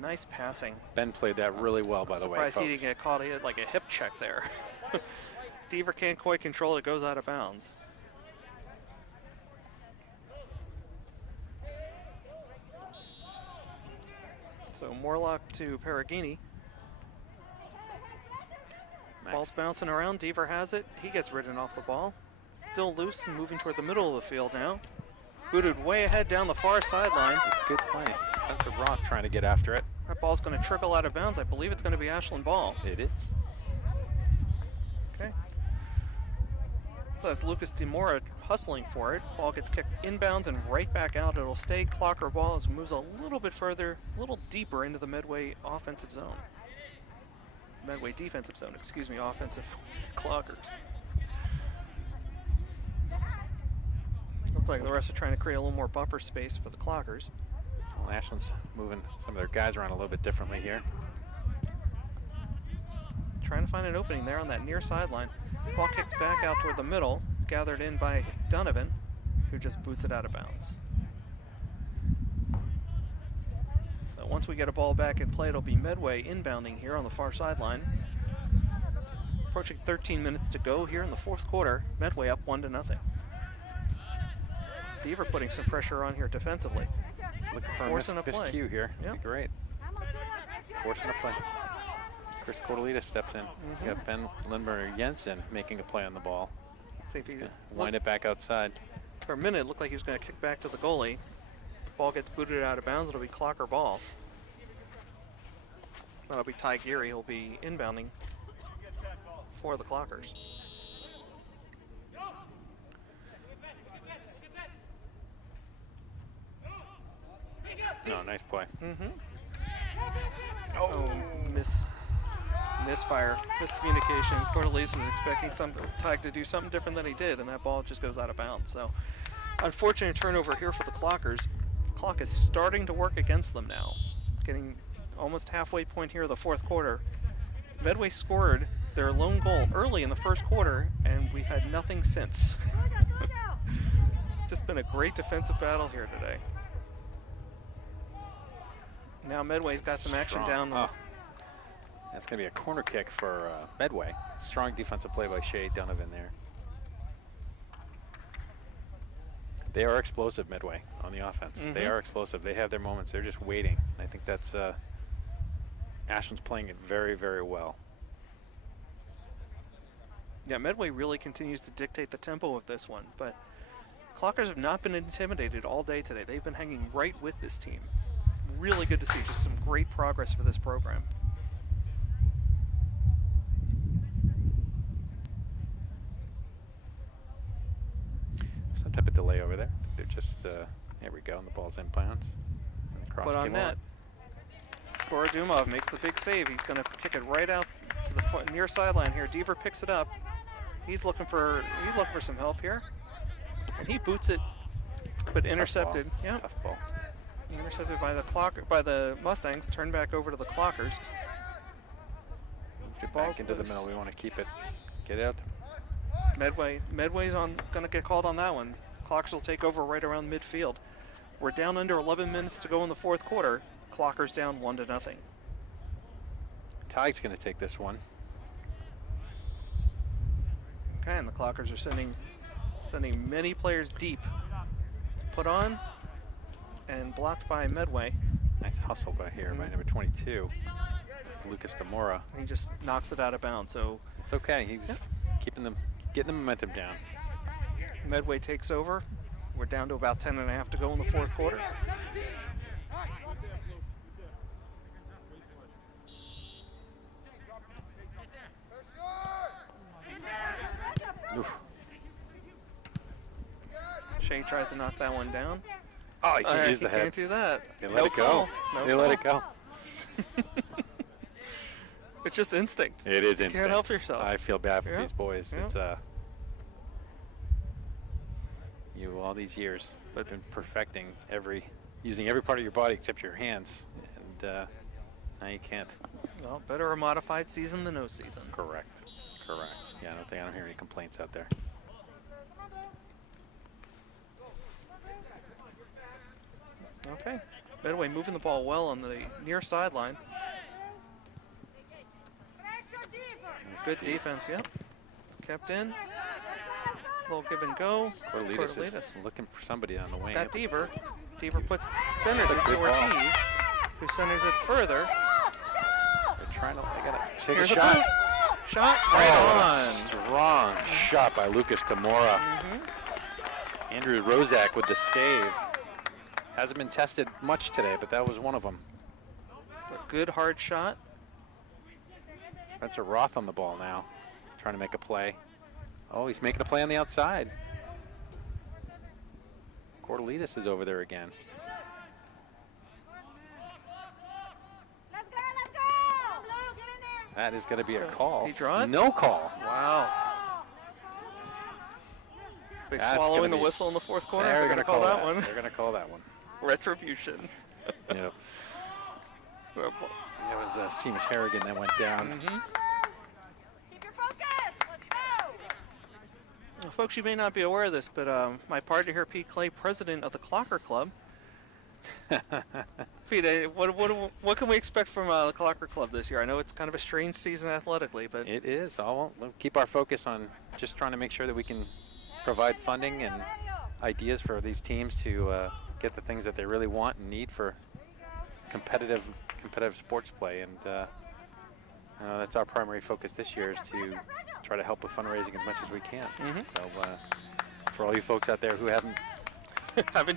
Nice passing. Ben played that really well, by the way, Surprised he folks. didn't get caught. He had like a hip check there. Deaver can't quite control it. It goes out of bounds. So Morlock to Perugini. Ball's bouncing around. Deaver has it. He gets ridden off the ball. Still loose and moving toward the middle of the field now. Booted way ahead down the far sideline. Good play. Spencer Roth trying to get after it. That ball's going to trickle out of bounds. I believe it's going to be Ashland ball. It is. Okay. So that's Lucas Demora hustling for it. Ball gets kicked inbounds and right back out. It'll stay Clocker ball as it moves a little bit further, a little deeper into the Medway offensive zone. Medway defensive zone, excuse me, offensive Clockers. Looks like the rest are trying to create a little more buffer space for the Clockers. Well, Ashland's moving some of their guys around a little bit differently here. Trying to find an opening there on that near sideline. Ball kicks back out toward the middle, gathered in by Donovan, who just boots it out of bounds. So once we get a ball back in play, it'll be Medway inbounding here on the far sideline. Approaching 13 minutes to go here in the fourth quarter. Medway up 1-0. Deaver putting some pressure on here defensively. Just looking for Forcing a a play. miscue here. Yep. Be great. Forcing a play. Chris Cordelita steps in. You got Ben Lindbergh Jensen making a play on the ball. See if he Wind it back outside. For a minute, it looked like he was going to kick back to the goalie. Ball gets booted out of bounds. It'll be Clocker ball. That'll be Ty Geary. He'll be inbounding for the Clockers. No, nice play. Oh, misfire, miscommunication. Cordelise was expecting Ty to do something different than he did, and that ball just goes out of bounds. So, unfortunate turnover here for the Clockers. Clock is starting to work against them now. Getting almost halfway point here of the fourth quarter. Medway scored their lone goal early in the first quarter, and we've had nothing since. Just been a great defensive battle here today. Now Medway's got some action down. That's going to be a corner kick for Medway. Strong defensive play by Shea Donovan there. They are explosive, Medway, on the offense. They are explosive. They have their moments. They're just waiting. I think that's Ashland's playing it very, very well. Yeah, Medway really continues to dictate the tempo of this one, but Clockers have not been intimidated all day today. They've been hanging right with this team. Really good to see. Just some great progress for this program. Some type of delay over there. I think they're just, there we go, and the ball's in bounds. Put on net. Skorodumov makes the big save. He's going to kick it right out to the near sideline here. Deaver picks it up. He's looking for some help here, and he boots it, but Tough intercepted. Ball. Yeah, Tough ball. intercepted by the Mustangs. Turned back over to the Clockers. Moved it back into the middle. We want to keep it. Get it out. Medway's going to get called on that one. Clockers will take over right around midfield. We're down under 11 minutes to go in the fourth quarter. Clockers down 1-0. Tyke's going to take this one. Okay, and the Clockers are sending many players deep. It's put on and blocked by Medway. Nice hustle by here by number 22. It's Lucas Demora. He just knocks it out of bounds. So it's okay. He's getting the momentum down. Medway takes over. We're down to about 10.5 to go in the fourth quarter. Oof. Shea tries to knock that one down. Oh, he can't use the head. Can't do that. They let it go. They let it go. It's just instinct. It is instinct. You can't help yourself. I feel bad for these boys. Yeah. It's you all these years, but been perfecting using every part of your body except your hands, and now you can't. Well, better a modified season than no season. Correct. Yeah, I don't hear any complaints out there. Okay. Medway moving the ball well on the near sideline. Good defense, yep. Kept in. Little give and go. Cortelitas is looking for somebody on the wing. Got Deaver. Deaver centers it to Ortiz, who centers it further. They're trying to. They gotta take Here's a shot. Shot right on. A strong shot by Lucas Demora. Andrew Rozak with the save. Hasn't been tested much today, but that was one of them. A good hard shot. Spencer Roth on the ball now, trying to make a play. Oh, he's making a play on the outside. Cortelitas is over there again. Let's go! That is going to be a call. He draw it? No call. Wow. They swallowing the whistle in the fourth quarter? They're going to call that one. They're going to call that one. Retribution. Yep. It was Seamus Harrigan that went down. Keep your focus! Let's go! Well, folks, you may not be aware of this, but my partner here, Pete Clay, president of the Clocker Club. Pete, what can we expect from the Clocker Club this year? I know it's kind of a strange season athletically, but It is. We'll keep our focus on just trying to make sure that we can provide funding and ideas for these teams to get the things that they really want and need for competitive sports play, and that's our primary focus this year, is to try to help with fundraising as much as we can. So for all you folks out there who haven't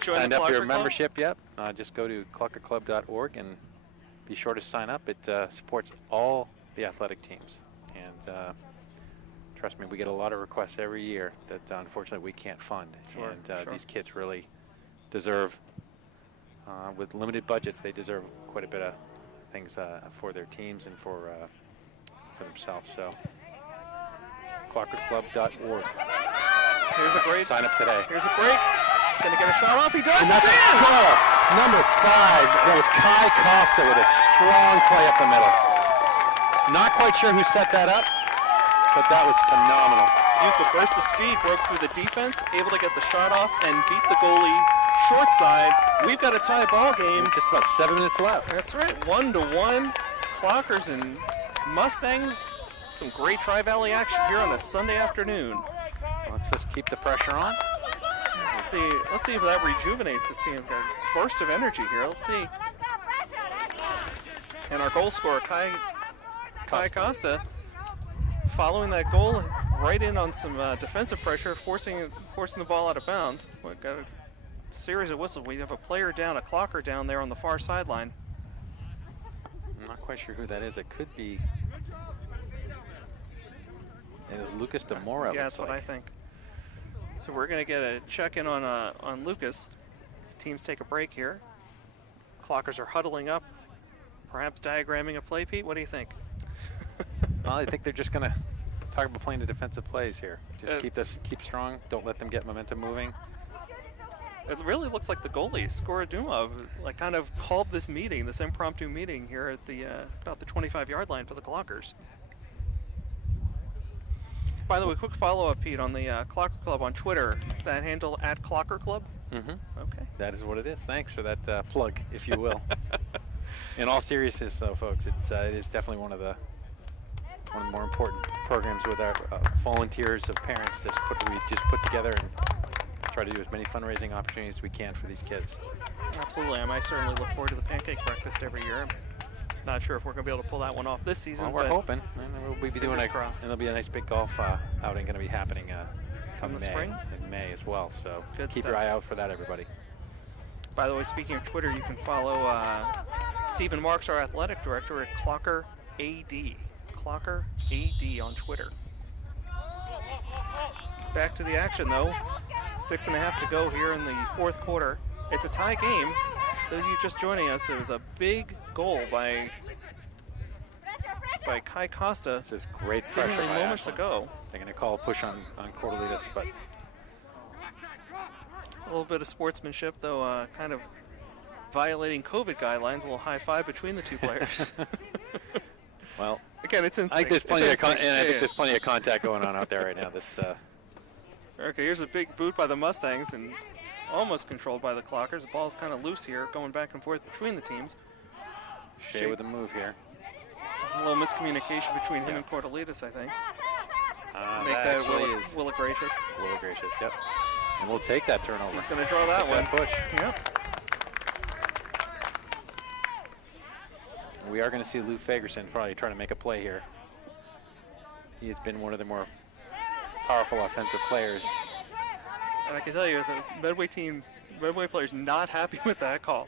joined signed up your Club? membership yet, just go to clockerclub.org and be sure to sign up. It supports all the athletic teams, and trust me, we get a lot of requests every year that unfortunately we can't fund. These kids really deserve, with limited budgets, they deserve quite a bit of things for their teams and for themselves. So clockerclub.org. Here's a break. Sign up today. Here's a break. Going to get a shot off. He does. And that's a goal. Number 5. That was Kai Costa with a strong play up the middle. Not quite sure who set that up, but that was phenomenal. Used a burst of speed, broke through the defense, able to get the shot off, and beat the goalie short side. We've got a tie ball game. With just about 7 minutes left. That's right. 1-1. Clockers and Mustangs. Some great Tri-Valley action here on a Sunday afternoon. Let's just keep the pressure on. Let's see if that rejuvenates this team. Got a burst of energy here. Let's see. And our goal scorer, Kai Costa, following that goal, right in on some defensive pressure, forcing the ball out of bounds. We've got a series of whistles. We have a player down, a clocker down there on the far sideline. I'm not quite sure who that is. It could be. It is Lucas DeMora. Yeah, that's what I think. So we're going to get a check-in on Lucas. The teams take a break here. Clockers are huddling up, perhaps diagramming a play. Pete, what do you think? Well, I think they're just going to talk about playing the defensive plays here. Just keep strong. Don't let them get momentum moving. It really looks like the goalie, Skorodumov, like kind of called this meeting, this impromptu meeting here at the about the 25-yard line for the Clockers. By the way, quick follow-up, Pete, on the Clocker Club on Twitter. That handle at Clocker Club? Mm-hmm. Okay. That is what it is. Thanks for that plug, if you will. In all seriousness, though, folks, it is definitely one of the more important programs with our volunteers of parents we just put together and try to do as many fundraising opportunities as we can for these kids. Absolutely. I certainly look forward to the pancake breakfast every year. Not sure if we're going to be able to pull that one off this season. Well, we're hoping. And we'll be doing crossed. And there'll be a nice big golf outing going to be happening in the spring? In May as well. So Keep your eye out for that, everybody. By the way, speaking of Twitter, you can follow Stephen Marks, our athletic director, at Clocker AD. Clocker AD on Twitter. Back to the action, though. 6.5 to go here in the fourth quarter. It's a tie game. Those of you just joining us, it was a big goal by Kai Costa. This is great pressure seemingly by moments Ashland. ago. They're going to call a push on Cordelitas, but a little bit of sportsmanship, though, kind of violating COVID guidelines. A little high five between the two players. well, again, it's instinct. I think there's plenty I think there's plenty of contact going on out there right now. That's. Okay, here's a big boot by the Mustangs and almost controlled by the Clockers. The ball's kind of loose here, going back and forth between the teams. Shea with a move here. A little miscommunication between him and Cordelitas, I think. Make that Willa Gracious. Willa Gracious, yep. And we'll take that turnover. He's going to draw that one. Push. Yep. We are going to see Lou Fagerson probably trying to make a play here. He has been one of the more powerful offensive players. And I can tell you, the Medway player's not happy with that call.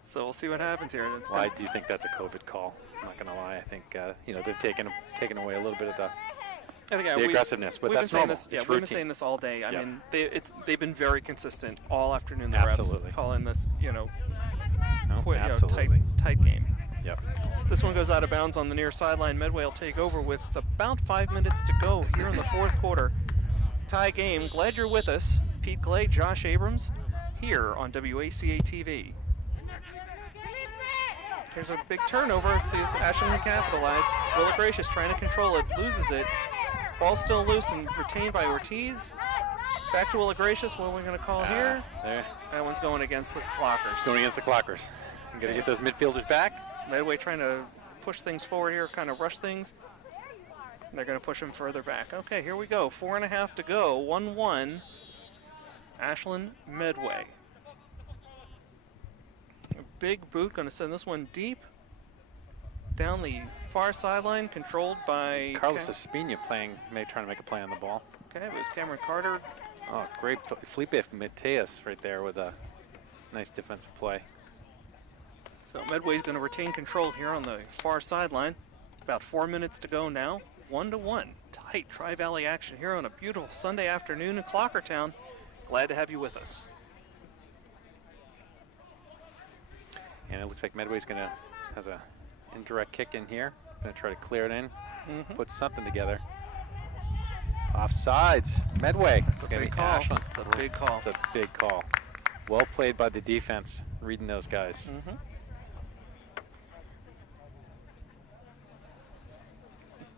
So we'll see what happens here. Well, I do think that's a COVID call. I'm not going to lie. I think they've taken away a little bit of the aggressiveness, but that's normal. We've been saying this all day. I mean, they've been very consistent all afternoon. The Absolutely. refs calling this, absolutely. tight game. Yep. This one goes out of bounds on the near sideline. Medway will take over with about 5 minutes to go here in the fourth quarter. Tie game. Glad you're with us. Pete Clay, Josh Abrams, here on WACA-TV. There's a big turnover. See if Ashland can capitalize. Willa Gracious trying to control it, loses it. Ball still loose and retained by Ortiz. Back to Willa Gracious. What are we going to call here? There. That one's going against the Clockers. Going against the Clockers. I'm going to get those midfielders back. Medway trying to push things forward here, kind of rush things. They're going to push them further back. Okay, here we go. 4.5 to go. 1-1. Ashland Medway. A big boot, going to send this one deep down the far sideline, controlled by Carlos Espina trying to make a play on the ball. Okay, it was Cameron Carter. Oh, great. Felipe Mateus right there with a nice defensive play. So Medway's going to retain control here on the far sideline. About 4 minutes to go now. 1-1. Tight Tri-Valley action here on a beautiful Sunday afternoon in Clockertown. Glad to have you with us. And it looks like Medway's has a indirect kick in here. Going to try to clear it in, put something together. Offsides, Medway. It's a big call. It's a big call. It's a big call. Well played by the defense, reading those guys.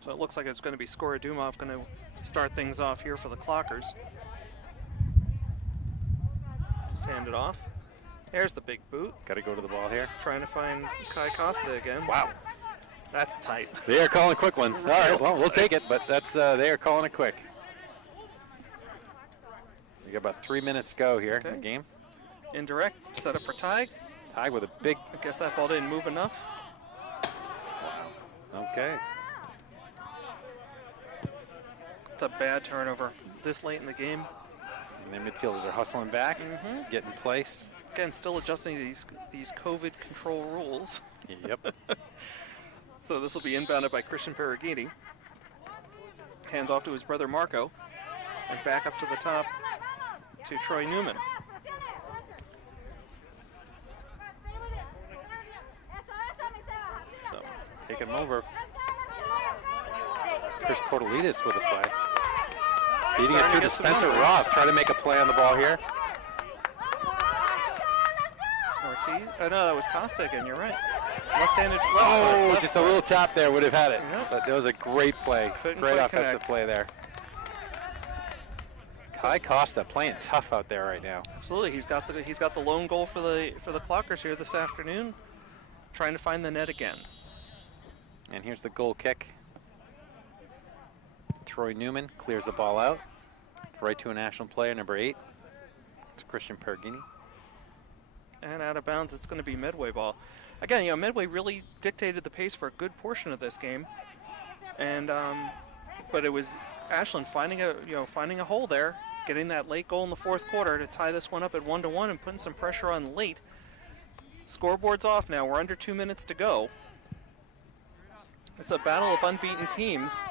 So it looks like it's going to be Skorodumov going to start things off here for the Clockers. Just hand it off. There's the big boot. Got to go to the ball here. Trying to find Kai Costa again. Wow. That's tight. They are calling quick ones. All right, well, we'll take it, but that's they are calling it quick. We got about 3 minutes to go here in the game. Indirect, set up for Tig. Tig with a big... I guess that ball didn't move enough. Wow. Okay. That's a bad turnover this late in the game. And the midfielders are hustling back, get in place. Again, still adjusting these COVID control rules. Yep. So this will be inbounded by Christian Perugini. Hands off to his brother Marco. And back up to the top to Troy Newman. So Taking him over. Chris Cordelidis with a play. Feeding it through to Spencer Roth. Try to make a play on the ball here. Ortiz. Oh, no, that was Costa again. You're right. Left-handed. Oh, just a little tap there would have had it. Yep. But that was a great play. Couldn't Great quite offensive connect. play there. Kai Costa playing tough out there right now. Absolutely. He's got the lone goal for the Clockers here this afternoon. Trying to find the net again. And here's the goal kick. Troy Newman clears the ball out. Right to a national player, number 8. It's Christian Perugini. And out of bounds, it's going to be Medway ball. Again, Medway really dictated the pace for a good portion of this game. And but it was Ashland finding a hole there, getting that late goal in the fourth quarter to tie this one up at 1-1 and putting some pressure on late. Scoreboard's off now. We're under 2 minutes to go. It's a battle of unbeaten teams.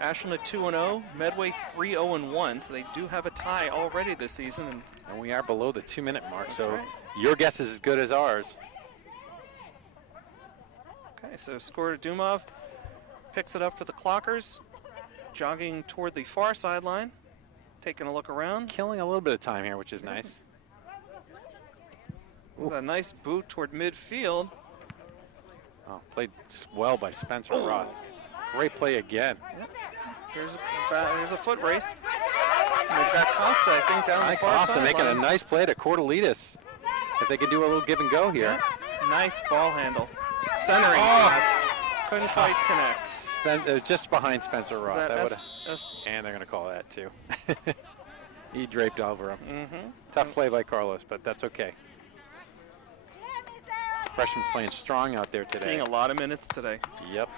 Ashland at 2-0, Medway 3-0-1, so they do have a tie already this season. And we are below the 2-minute mark, That's so right. your guess is as good as ours. Okay, so Skor Dumov picks it up for the Clockers, jogging toward the far sideline, taking a look around. Killing a little bit of time here, which is nice. With a nice boot toward midfield. Oh, played well by Spencer Roth. Great play again. Yep. Here's a foot race. And they've got Costa, I think, down the far Costa sideline. making a nice play to Cordelidis. If they could do a little give and go here. Nice ball handle. Centering pass. Couldn't quite connect. Just behind Spencer Roth. That That S- and they're going to call that too. He draped over him. Tough play by Carlos, but that's okay. Freshman playing strong out there today. Seeing a lot of minutes today. Yep.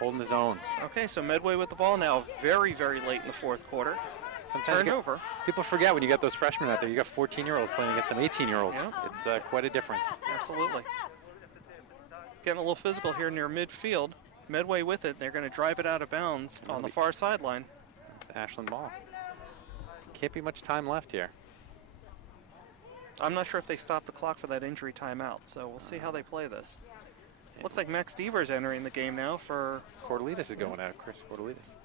Holding his own. Okay, so Medway with the ball now very, very late in the fourth quarter. Sometimes you Turnover. people forget when you got those freshmen out there, you got 14-year-olds playing against some 18-year-olds. Yeah. It's quite a difference. Absolutely. Getting a little physical here near midfield. Medway with it. They're going to drive it out of bounds on the far sideline. It's Ashland ball. Can't be much time left here. I'm not sure if they stop the clock for that injury timeout, so we'll see how they play this. Looks like Max Deaver's entering the game now for... Cordelidis is going at Chris Cordelidis.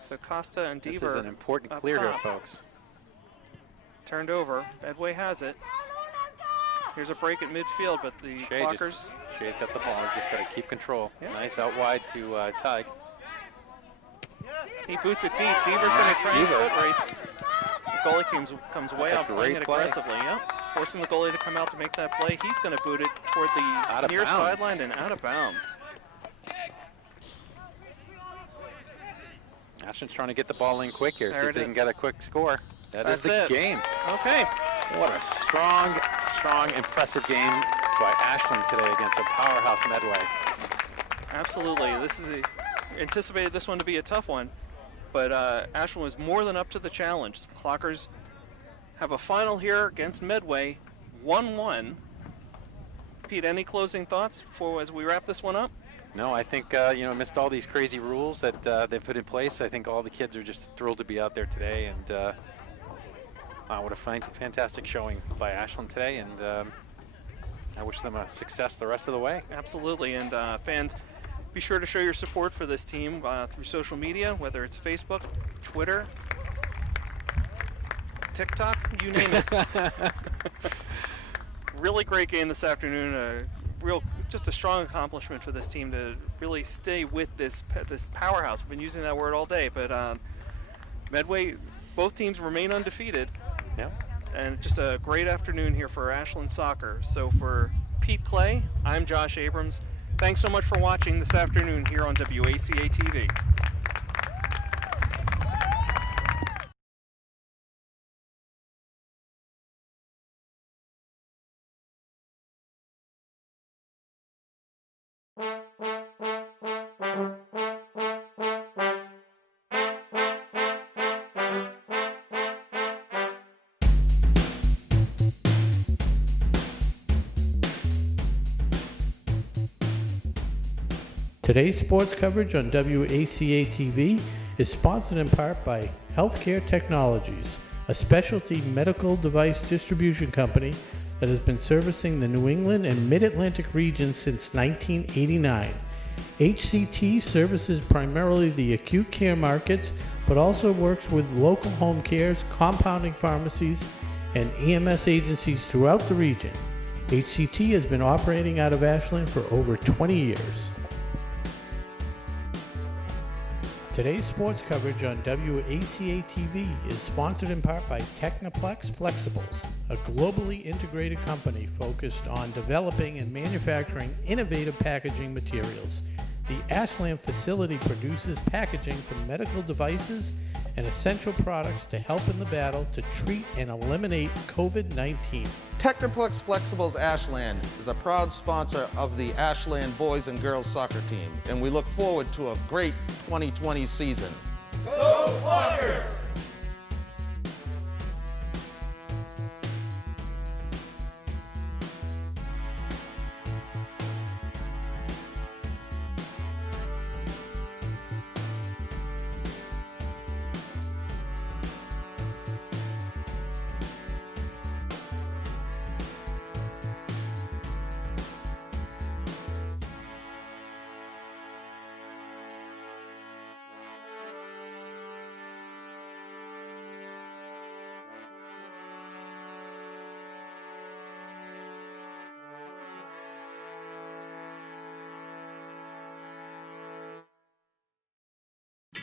So Costa and Deaver. This is an important up clear here, top. folks. Turned over. Medway has it. Here's a break at midfield, but the Clockers... Shea's got the ball. He's just got to keep control. Yeah. Nice out wide to Tig. He boots it deep. Deaver's going to try and Deaver. foot race. The goalie comes way That's a out, playing great it play. aggressively. Yep. Forcing the goalie to come out to make that play. He's going to boot it toward Out the of near bounds. sideline and out of bounds. Ashland's trying to get the ball in quick here, see There if it they is. can get a quick score. That's the it. game. Okay. What a strong, impressive game by Ashland today against a powerhouse Medway. Absolutely. Anticipated this one to be a tough one, but Ashland was more than up to the challenge. The Clockers have a final here against Medway, 1-1. Pete, any closing thoughts as we wrap this one up? No, I think, amidst all these crazy rules that they've put in place, I think all the kids are just thrilled to be out there today. And what a fantastic showing by Ashland today. And I wish them a success the rest of the way. Absolutely. And fans, be sure to show your support for this team through social media, whether it's Facebook, Twitter, TikTok, you name it. Really great game this afternoon. Just a strong accomplishment for this team to really stay with this powerhouse. We've been using that word all day, but Medway, both teams remain undefeated. Yep. And just a great afternoon here for Ashland soccer. So for Pete Clay, I'm Josh Abrams. Thanks so much for watching this afternoon here on WACA-TV. Today's sports coverage on WACA-TV is sponsored in part by Healthcare Technologies, a specialty medical device distribution company that has been servicing the New England and Mid-Atlantic region since 1989. HCT services primarily the acute care markets, but also works with local home cares, compounding pharmacies, and EMS agencies throughout the region. HCT has been operating out of Ashland for over 20 years. Today's sports coverage on WACA-TV is sponsored in part by Technoplex Flexibles, a globally integrated company focused on developing and manufacturing innovative packaging materials. The Ashland facility produces packaging for medical devices and essential products to help in the battle to treat and eliminate COVID-19. Technoplex Flexibles Ashland is a proud sponsor of the Ashland boys and girls soccer team, and we look forward to a great 2020 season. Go Flyers!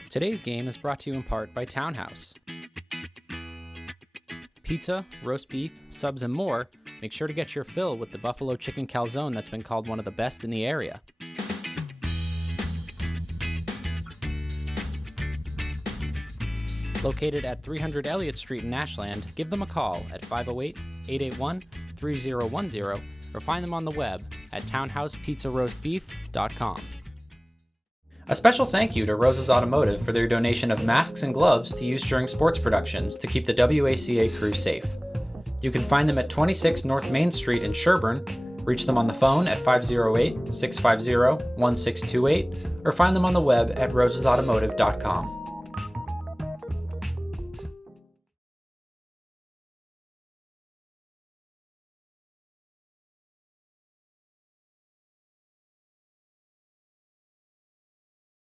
Today's game is brought to you in part by Townhouse. Pizza, roast beef, subs, and more. Make sure to get your fill with the buffalo chicken calzone that's been called one of the best in the area. Located at 300 Elliott Street in Ashland, give them a call at 508-881-3010 or find them on the web at townhousepizzaroastbeef.com. A special thank you to Rose's Automotive for their donation of masks and gloves to use during sports productions to keep the WACA crew safe. You can find them at 26 North Main Street in Sherburne, reach them on the phone at 508-650-1628, or find them on the web at rosesautomotive.com.